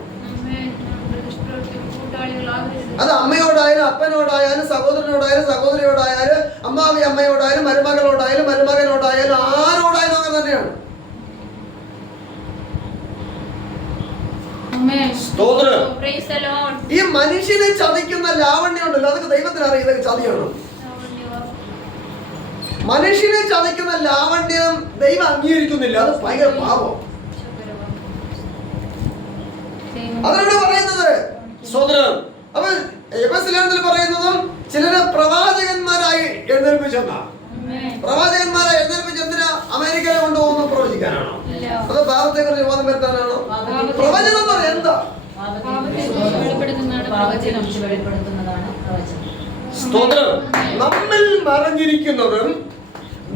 അത് അമ്മയോടായാലും അപ്പനോടായാലും സഹോദരനോടായാലും സഹോദരിയോടായാലും അമ്മാവി അമ്മയോടായാലും മരുമകളോടായാലും മരുമകനോടായാലും ആരോടായാലും അങ്ങനെ തന്നെയാണ്. ഈ മനുഷ്യനെ ചതിക്കുന്ന ലാവണ്യം ഉണ്ടല്ലോ, അതൊക്കെ ദൈവത്തിന് അറിയാം. ഇതൊക്കെ ചതിയാണോ? മനുഷ്യനെ ചതിക്കുന്ന ലാവണ്യം ദൈവം അംഗീകരിക്കുന്നില്ല, അത് ഭയങ്കര പാപം. അതാണ് പറയുന്നത്. സോദരൻ, അപ്പൊ എഫെസ്യരിൽ പറയുന്നതും ചിലരെ പ്രവാചകന്മാരായി എഴുന്നേൽപ്പിച്ചെന്നാ. പ്രവാചകന്മാരായി എഴുന്നേൽപ്പിച്ചെന്തിനാ? അമേരിക്കയിലെ കൊണ്ടുപോകുന്ന പ്രവചിക്കാനാണോ? അതോ പാപത്തെ കുറിച്ച് ബോധം വരുത്താനാണോ? പ്രവചനം എന്ന് പറഞ്ഞാൽ എന്താ? പ്രവചനം വെളിപ്പെടുത്തുന്നതാണ് പ്രവചനം. സ്തോത്രം. നമ്മിൽ മറഞ്ഞിരിക്കുന്നതും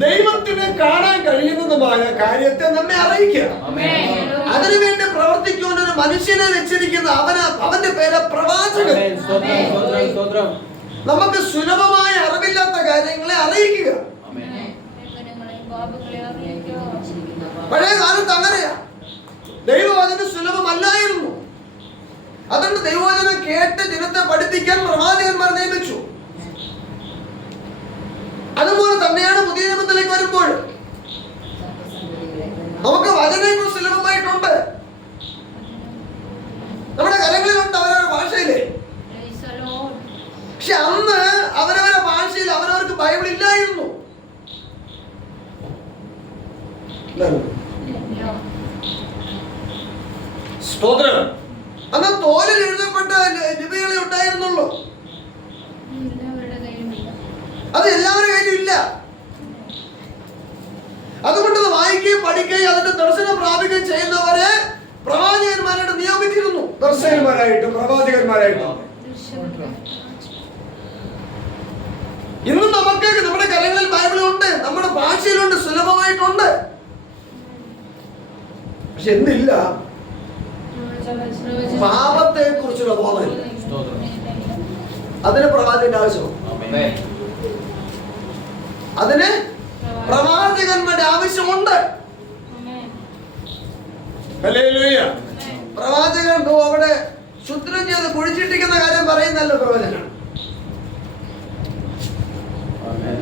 ദൈവത്തിന് കാണാൻ കഴിയുന്നതുമായ കാര്യത്തെ നമ്മെ അറിയിക്കുക. അതിനുവേണ്ടി പ്രവർത്തിക്കുവാൻ ഒരു മനുഷ്യനെ വെച്ചിരിക്കുന്ന അവന്റെ പേര് പ്രവാചകൻ. നമുക്ക് സുലഭമായ അറിവില്ലാത്ത കാര്യങ്ങളെ അറിയിക്കുക. പഴയ കാലത്ത് അങ്ങനെയാ, ദൈവവചനം സുലഭമല്ലായിരുന്നു. അതുകൊണ്ട് ദൈവവചനം കേട്ട് ജനത്തെ പഠിപ്പിക്കാൻ പ്രവാചകന്മാർ നിയമിച്ചു. അതുപോലെ തന്നെയാണ് പുതിയ നിയമത്തിലേക്ക് വരുമ്പോൾ നമുക്ക് വചനം സുലഭമായിട്ടുണ്ട്, നമ്മുടെ കരങ്ങളിലുണ്ട്, അവരവരുടെ ഭാഷയില്. പക്ഷെ അന്ന് അവരവരുടെ ഭാഷയിൽ അവരവർക്ക് ബൈബിൾ ഇല്ലായിരുന്നു. സ്തോത്രം. അന്ന് തോലിൽ എഴുതപ്പെട്ട ലിപികളെ ഉണ്ടായിരുന്നുള്ളൂ. അത് എല്ലാവരുടെ കയ്യിലും ഇല്ല. അതുകൊണ്ട് അത് വായിക്കുകയും പഠിക്കുകയും അതിന്റെ ദർശനം പ്രാപിക്കുകയും ചെയ്യുന്നവരെ പ്രവാചകന്മാരായിട്ട് നിയോഗിച്ചിരുന്നു. ദർശകന്മാരായിട്ടും പ്രവാചകന്മാരായിട്ടും. ഇന്നും നമുക്ക് നമ്മുടെ കരങ്ങളിൽ ബൈബിളുണ്ട്, നമ്മുടെ ഭാഷയിലുണ്ട്, സുലഭമായിട്ടുണ്ട്. പക്ഷെ എന്തില്ല? പാപത്തെ കുറിച്ചുള്ള ബോധമില്ല. അതിന് പ്രവാചകന്റെ ആവശ്യം, അതിന് പ്രവാചകന്മാരുടെ ആവശ്യമുണ്ട്. പ്രവാചകൻ അവിടെ ശുദ്രം ചെയ്ത് കുഴിച്ചിട്ടിക്കുന്ന കാര്യം പറയുന്നല്ലോ പ്രവചനം.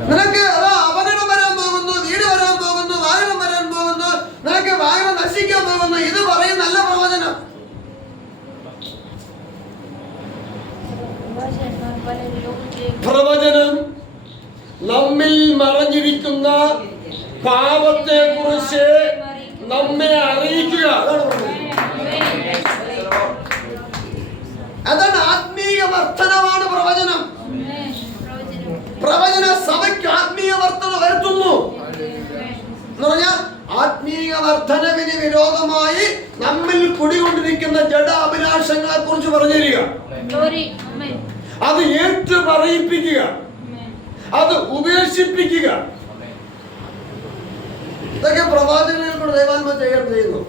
നിനക്ക് അപകടം വരാൻ പോകുന്നു, വീട് വരാൻ പോകുന്നു, വാഹനം വരാൻ പോകുന്നു, നിനക്ക് വാഹനം നശിക്കാൻ പോകുന്നു, ഇത് പറയുന്നല്ല പ്രവചനം. പ്രവചനം നമ്മിൽ മറഞ്ഞിരിക്കുന്ന പാപത്തെ കുറിച്ച് നമ്മെ അറിയിക്കുക. അതാണ് ആത്മീയ വർധനമാണ് പ്രവചനം. പ്രവചന സഭയ്ക്ക് ആത്മീയ വർധന വരുത്തുന്നു എന്ന് പറഞ്ഞാൽ ആത്മീയ വർധനവിന് വിരോധമായി നമ്മിൽ കുടികൊണ്ടിരിക്കുന്ന ജഡ അഭിലാഷങ്ങളെ കുറിച്ച് പറഞ്ഞു തരിക, അത് ഏറ്റു പറയിപ്പിക്കുക, അത് ഉപേക്ഷിപ്പിക്കുക. ഇതൊക്കെ പ്രവാചകനെ കൊണ്ട് ദൈവാത്മാ ചെയ്യുന്നു.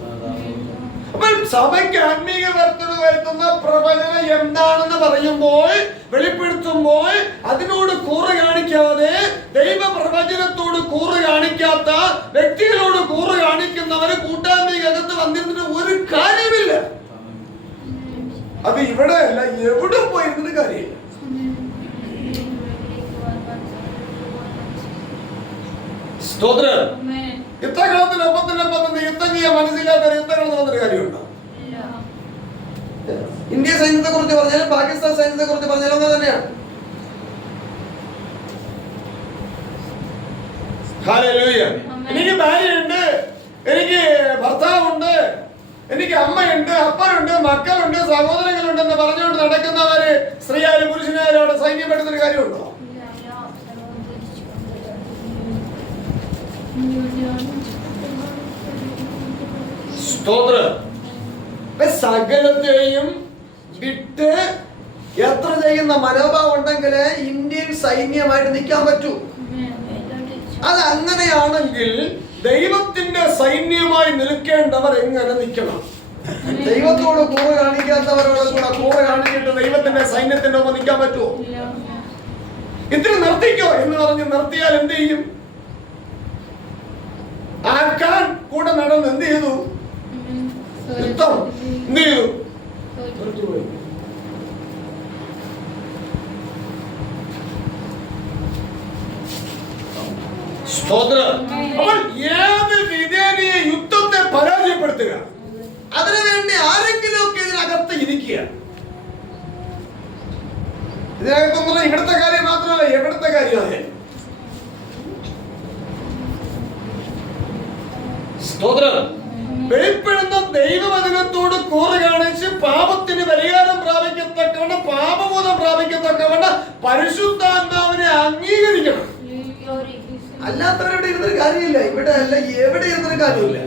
അപ്പോൾ സഭയ്ക്ക് ആത്മീയ വർധന വരുത്തുന്ന പ്രവചനം എന്താണെന്ന് പറയുമ്പോൾ, വെളിപ്പെടുത്തുമ്പോൾ അതിനോട് കൂറ് കാണിക്കാതെ, ദൈവ പ്രവചനത്തോട് കൂറ് കാണിക്കാത്ത വ്യക്തികളോട് കൂറ് കാണിക്കുന്നവര് കൂട്ടായ്മയ്ക്കകത്ത് വന്നിരുന്നിട്ട് ഒരു കാര്യമില്ല. അത് ഇവിടെ അല്ല, എവിടെ പോയിരുന്നിട്ട് കാര്യമില്ല. സ്തോത്രം. യുദ്ധകളത്തിനൊപ്പത്തിനൊപ്പം യുദ്ധം ചെയ്യാൻ മനസ്സിലാത്ത യുദ്ധങ്ങൾ നടന്നൊരു കാര്യമുണ്ടോ? ഇന്ത്യ സൈന്യത്തെ കുറിച്ച് പറഞ്ഞാലും പാകിസ്ഥാൻ സൈന്യത്തെ കുറിച്ച് പറഞ്ഞാലും ഒന്ന് തന്നെയാണ്. എനിക്ക് ഭാര്യയുണ്ട്, എനിക്ക് ഭർത്താവുണ്ട്, എനിക്ക് അമ്മയുണ്ട്, അപ്പനുണ്ട്, മക്കളുണ്ട്, സഹോദരങ്ങളുണ്ട് എന്ന് പറഞ്ഞുകൊണ്ട് നടക്കുന്നവര് സ്ത്രീയായാലും പുരുഷനായാലും അവിടെ സൈന്യം പെടുന്നൊരു കാര്യമുണ്ടോ? സ്തോത്രം. സകലത്തെയും വിട്ട് യാത്ര ചെയ്യുന്ന മനോഭാവം ഉണ്ടെങ്കിൽ ഇന്ത്യൻ സൈന്യമായിട്ട് നിൽക്കാൻ പറ്റൂ. അത് അങ്ങനെയാണെങ്കിൽ ദൈവത്തിന്റെ സൈന്യമായി നിൽക്കേണ്ടവർ എങ്ങനെ നിൽക്കണം? ദൈവത്തോട് കൂറ് കാണിക്കാത്തവരോട് കൂടെ കൂറ് കാണിച്ചിട്ട് ദൈവത്തിന്റെ സൈന്യത്തിന്റെ ഒപ്പം നിൽക്കാൻ പറ്റുമോ? ഇത്തിരി നിർത്തിക്കോ എന്ന് പറഞ്ഞ് നിർത്തിയാൽ എന്ത് ചെയ്യും? ആക്കാൻ കൂടെ നടന്ന് എന്ത് ചെയ്തു? യുദ്ധം എന്ത് ചെയ്തു? സ്തോത്രം. അപ്പോൾ ഏത് വിധേനയെ യുദ്ധത്തെ പരാജയപ്പെടുത്തുക, അതിനുവേണ്ടി ആരെങ്കിലും ഒക്കെ ഇതിനകത്ത് ഇരിക്കുക. ഇതിനകത്തൊന്നും ഇവിടുത്തെ കാര്യം മാത്രമല്ല, എവിടുത്തെ കാര്യമാണ്. സ്തോത്രം. വെളിപ്പെടുന്ന ദൈവവചനത്തോട് കൂറ് കാണിച്ച് പാപത്തിന് പരിഹാരം പ്രാപിക്കത്തക്കവണ്ണം, പാപബോധം പ്രാപിക്കത്തക്കവണ്ണം പരിശുദ്ധാത്മാവിനെ അംഗീകരിക്കണം. അല്ലാത്തവരുടെ ഇരുന്നൊരു കാര്യമില്ല. ഇവിടെ അല്ല, എവിടെ ഇരുന്നൊരു കാര്യമില്ല.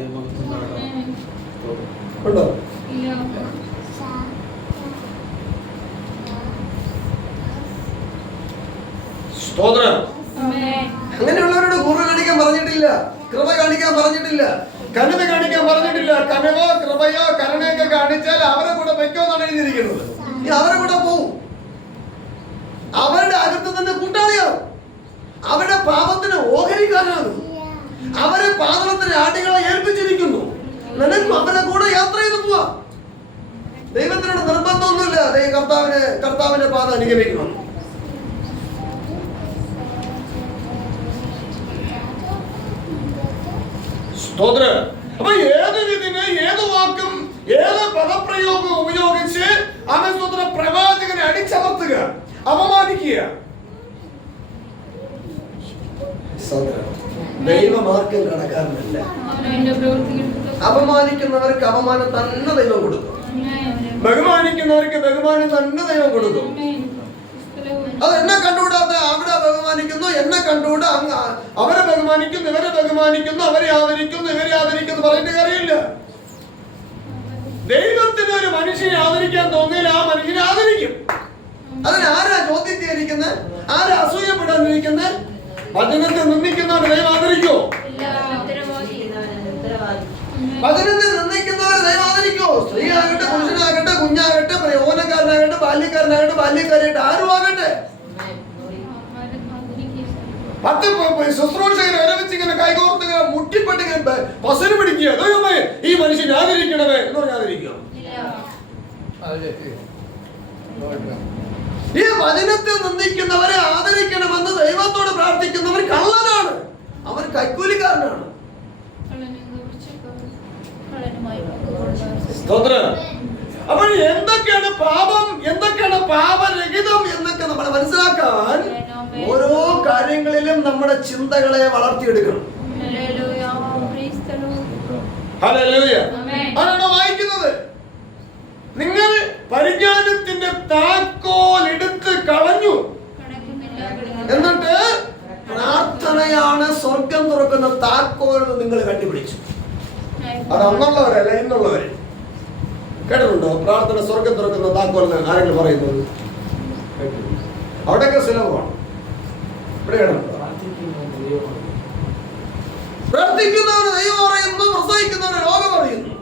ഉണ്ടോ? സ്തോത്രം. അങ്ങനെയുള്ളവരോട് കൂറ് കാണിക്കാൻ പറഞ്ഞിട്ടില്ല, കൃപ കാണിക്കാൻ പറഞ്ഞിട്ടില്ല, കരുണ കാണിക്കാൻ പറഞ്ഞിട്ടില്ല. കനവോ കൃപയോ കരുണയൊക്കെ കാണിച്ചാൽ അവരെ കൂടെ വെക്കോന്നാണ് എഴുതിയിരിക്കുന്നത്. ഇനി അവരെ കൂടെ പോവും, അവരുടെ അകത്ത് തന്നെ കൂട്ടാളിയാവും, അവരുടെ പാപത്തിന് ഓഹരിക്കാരനാകും, അവരെ പാതളത്തിന് ആടികളെ ഏൽപ്പിച്ചിരിക്കുന്നു. നിനക്കും അവരെ കൂടെ യാത്ര ചെയ്ത് പോവാ. ദൈവത്തിനോട് നിർബന്ധമൊന്നുമില്ല കർത്താവിന്റെ പാത അനുഗമിക്കണം. സ്തോത്രം. അപ്പൊ ഏത് ഇതിന് ഏത് വാക്കും ഏത് പദപ്രയോഗം ഉപയോഗിച്ച് അവൻ സ്തോത്ര പ്രവാചകനെ അടിച്ചമർത്തുക, അപമാനിക്കുക. ദൈവമാർക്കും കടക്കാരനല്ല. അപമാനിക്കുന്നവർക്ക് അപമാനം തന്നെ ദൈവം കൊടുക്കും, ബഹുമാനിക്കുന്നവർക്ക് ബഹുമാനം തന്നെ ദൈവം കൊടുക്കും. അത് എന്നെ കണ്ടുകൂടാത്ത അവിടെ ബഹുമാനിക്കുന്നു, എന്നെ കണ്ടുകൂടാ അവരെ ബഹുമാനിക്കുന്നു, ഇവരെ ബഹുമാനിക്കുന്നു, അവരെ ആദരിക്കുന്നു, ഇവരെ ആദരിക്കുന്നു പറഞ്ഞിട്ട് കാര്യമില്ല. ദൈവത്തിന് ഒരു മനുഷ്യനെ ആദരിക്കാൻ തോന്നിയാൽ ആ മനുഷ്യനെ ആദരിക്കും. അതിന് ആരാ ചോദ്യം ചെയ്തിരിക്കുന്നത്? ആരാ അസൂയപ്പെടാനിരിക്കുന്നത്? വചനത്തെ നിന്ദിക്കുന്നവരെ ദൈവം ആദരിക്കോ? വചനത്തെ നിന്ദിക്കുന്നവരെ ദൈവം ആദരിക്കോ? സ്ത്രീ ആകട്ടെ, പുരുഷനാകട്ടെ, കുഞ്ഞാകട്ടെ, യൗവനക്കാരനാകട്ടെ, ബാല്യക്കാരനാകട്ടെ, ബാല്യക്കാരായിട്ട് ആരും ആകട്ടെ, 10 ശുശ്രൂഷകരെ ഒരുമിച്ച് ഇങ്ങനെ കൈകോർത്ത് മുട്ടിപ്പെട്ട് പസന് പിടിക്കുക. ദൈവമേ ഈ മനുഷ്യനെ ആദരിക്കണമേ എന്ന് പറഞ്ഞ് ആദരിക്കുക. ഈ വചനത്തെ നിന്ദിക്കുന്നവരെ ആദരിക്കണമെന്ന് ദൈവത്തോട് പ്രാർത്ഥിക്കുന്നവർ കള്ളനാണ്, അവൻ കൈക്കൂലിക്കാരനാണ്. സ്തോത്രം. അപ്പോൾ എന്തൊക്കെയാണ് പാപം, എന്തൊക്കെയാണ് പാപരഹിതം എന്നൊക്കെ നമ്മൾ മനസ്സിലാക്കാൻ ഓരോ കാര്യങ്ങളിലും നമ്മുടെ ചിന്തകളെ വളർത്തിയെടുക്കണം. ഹല്ലേലൂയ. അതാണ് വായിക്കുന്നത്. നിങ്ങൾ പരിജ്ഞാനത്തിന്റെ താക്കോൽ എടുത്ത് കളഞ്ഞു, എന്നിട്ട് പ്രാർത്ഥനയാണ് സ്വർഗം തുറക്കുന്ന താക്കോൽ എന്ന് നിങ്ങൾ കണ്ടുപിടിച്ചു. അത് അന്നുള്ളവരല്ല, ഇന്നുള്ളവര് കേട്ടിട്ടുണ്ടോ? പ്രാർത്ഥന സ്വർഗം തുറക്കുന്ന താക്കോൽ എന്ന് ആരെങ്കിലും പറയുന്നത്? അവിടെയൊക്കെ സുലഭമാണ്. ഇവിടെ കേട്ടോ, പ്രാർത്ഥിക്കുന്നവന് ദൈവം പറയുന്നു, പ്രസവിക്കുന്നവന് ലോകം പറയുന്നു.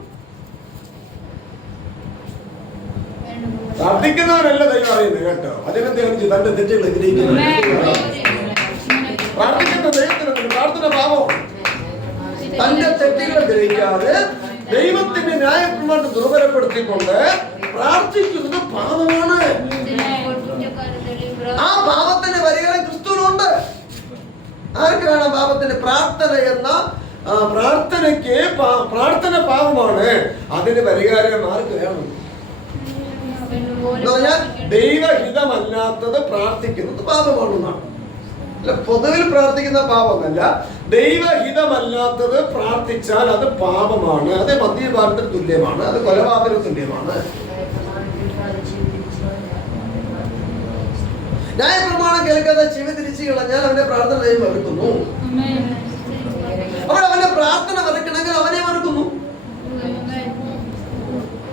പ്രാർത്ഥിക്കുന്നവരല്ല ദൈവം അറിയുന്നത് കേട്ടോ. അതിനെ ധ്യാനിച്ച് തന്റെ തെറ്റുകൾ ഗ്രഹിക്കുന്നു. പ്രാർത്ഥിക്കുന്ന ദൈവത്തിന് പ്രാർത്ഥന പാപമാണ്. തന്റെ തെറ്റുകൾ ഗ്രഹിക്കാതെ ദൈവത്തിന്റെ ന്യായപ്രമാണം ദുർബലപ്പെടുത്തിക്കൊണ്ട് പ്രാർത്ഥിക്കുന്നത് പാപമാണ്. ആ പാപത്തിന്റെ പരിഹാരം ക്രിസ്തുവിനുണ്ട്. ആർക്ക് വേണം പാപത്തിന്റെ പ്രാർത്ഥന എന്ന പ്രാർത്ഥനയ്ക്ക് പ്രാർത്ഥന പാപമാണ്. അതിന് പരിഹാരം ആർക്ക് വേണം? എന്ന് പറഞ്ഞാൽ ദൈവഹിതമല്ലാത്തത് പ്രാർത്ഥിക്കുന്നത് പാപമാണെന്നാണ്. അല്ല, പൊതുവിൽ പ്രാർത്ഥിക്കുന്ന പാപമല്ല, ദൈവഹിതമല്ലാത്തത് പ്രാർത്ഥിച്ചാൽ അത് പാപമാണ്. അത് മദ്യപാനത്തിന് തുല്യമാണ്, അത് കൊലപാതകത്തിന് തുല്യമാണ്. ന്യായപ്രമാണം കേൾക്കാതെ ചെവി തിരിച്ചു കളഞ്ഞാൽ അവന്റെ പ്രാർത്ഥന ദൈവം വെറുക്കുന്നു. അപ്പോൾ അവന്റെ പ്രാർത്ഥന വെറുക്കണമെങ്കിൽ അവനെ വെറുക്കുന്നു.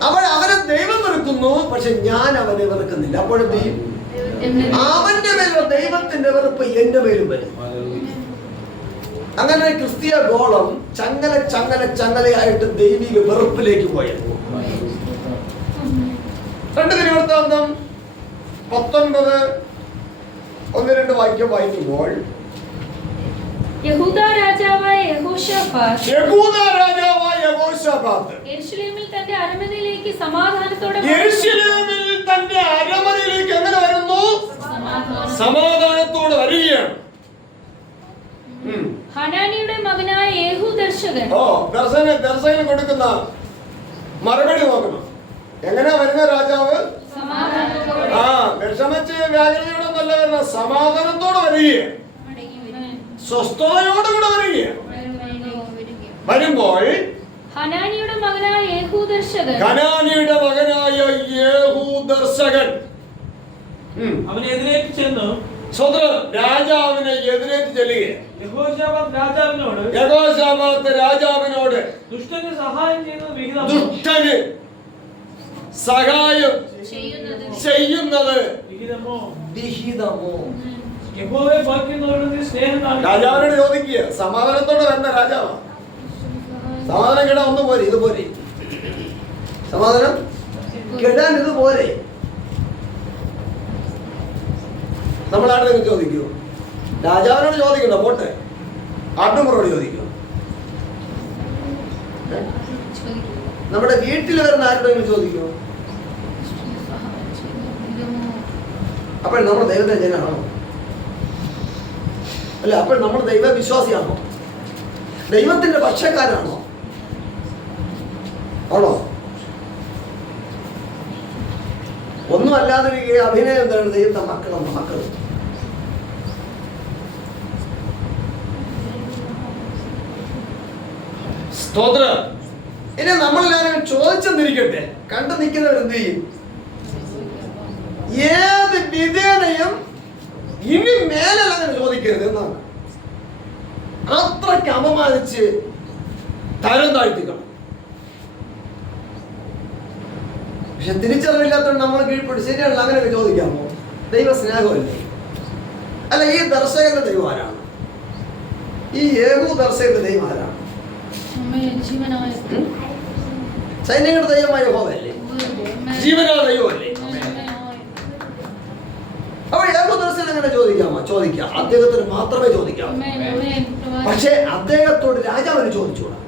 അവനെ ദൈവം വെറുക്കുന്നു, പക്ഷെ ഞാൻ അവനെ വെറുക്കുന്നില്ല. അപ്പോഴും അവന്റെ മേലുള്ള ദൈവത്തിന്റെ വെറുപ്പ് എന്റെ മേലും വരും. അങ്ങനെ ക്രിസ്തീയ ഗോളം ചങ്ങലയായിട്ട് ദൈവിക വെറുപ്പിലേക്ക് പോയത്. 2 ദിനവൃത്താന്തം 19:1-2 വാക്യം വായിക്കുമ്പോൾ യഹൂദ രാജാവായ യഹോശാഫാത്ത് യെരൂശലേമിൽ തന്റെ അരമനയിലേക്ക് സമാധാനത്തോടെ എങ്ങനെ വരുന്നു? സമാധാനത്തോടെ വരികയാണ്. ഹനാനിയുടെ മകനായ യേഹൂ ദർശകൻ ദർശനം കൊടുക്കുന്ന മറുപടി നോക്കണം. എങ്ങനെ വരുന്ന രാജാവ്? വിഷമിച്ച് വ്യാകുലതയോടൊന്നല്ല വരുന്ന, സമാധാനത്തോടെ വരികയാണ്, സ്വസ്ഥതയോടുകൂടെ വരികയാണ്. വരുമ്പോൾ ഹനാനിയുടെ മകനായ യേഹൂ ദർശകൻ അവനെ എതിരേറ്റ് ചെന്നു രാജാവിനെ എതിരേറ്റ് ചെല്ലുകയാണ്. യഹോശാഫാത്ത് രാജാവിനോട് ദുഷ്ടന് സഹായം ചെയ്യുന്നത് വിഹിതമോ? ദുഷ്ടന് സഹായം ചെയ്യുന്നത് വിഹിതമോ? വിഹിതമോ? യഹോവയെ ഭയക്കുന്നവരോട് നീ സ്നേഹം കാണിക്കുക. രാജാവിനോട് ചോദിക്കുക, സമാധാനത്തോടെ വന്ന രാജാവാ. സമാധാനം കേടാ ഒന്ന് പോരെ, ഇത് പോരെ. സമാധാനം കെടാൻ ഇത് പോരെ. നമ്മളാരുടെ ചോദിക്കൂ? രാജാവിനോട് ചോദിക്കണ്ട, പോട്ടെ. ആട്ടുമുറോട് ചോദിക്കൂ. നമ്മുടെ വീട്ടിൽ വരുന്ന ആരോടെങ്കിലും ചോദിക്കൂ. അപ്പോൾ നമ്മൾ ദൈവത്തെ ജനാണോ? അല്ല, അപ്പോൾ നമ്മൾ ദൈവവിശ്വാസിയാണോ? ദൈവത്തിന്റെ പക്ഷക്കാരാണോ? ആണോ? ഒന്നും അല്ലാതിരിക്കുക അഭിനയം എന്താണ്? ദൈവത്തെ മക്കളെന്ന് മക്കൾ. സ്തോത്രം. ഇനി നമ്മളെല്ലാവരും ചോദിച്ചെന്നിരിക്കട്ടെ, കണ്ടു നിൽക്കുന്നവർ എന്ത് ചെയ്യും? ഏത് വിധേനയും ഇനി മേലല്ല അങ്ങനെ ചോദിക്കരുത് എന്നാണ്. അത്രയ്ക്ക് അപമാനിച്ച് തരം താഴ്ത്തിക്കണം. പക്ഷെ തിരിച്ചറിവില്ലാത്തതുകൊണ്ട് നമ്മൾ കീഴ്പ്പെടും. ശരിയാണല്ലോ, അങ്ങനെയൊക്കെ ചോദിക്കാമോ? ദൈവ സ്നേഹമല്ലേ? അല്ല, ഈ ദർശകന്റെ ദൈവം ആരാണ്? ഈ യേഹൂ ദർശകന്റെ ദൈവം ആരാണ്? സൈന്യങ്ങളുടെ ദൈവമായ യഹോവയല്ലേ? ജീവനാ ദൈവമല്ലേ? അപ്പൊ യേഹൂ ദർശകൻ അങ്ങനെ ചോദിക്കാമോ? ചോദിക്കാം. അദ്ദേഹത്തിന് മാത്രമേ ചോദിക്കാവൂ. പക്ഷെ അദ്ദേഹത്തോട് രാജാവിന് ചോദിച്ചുകൂടാ.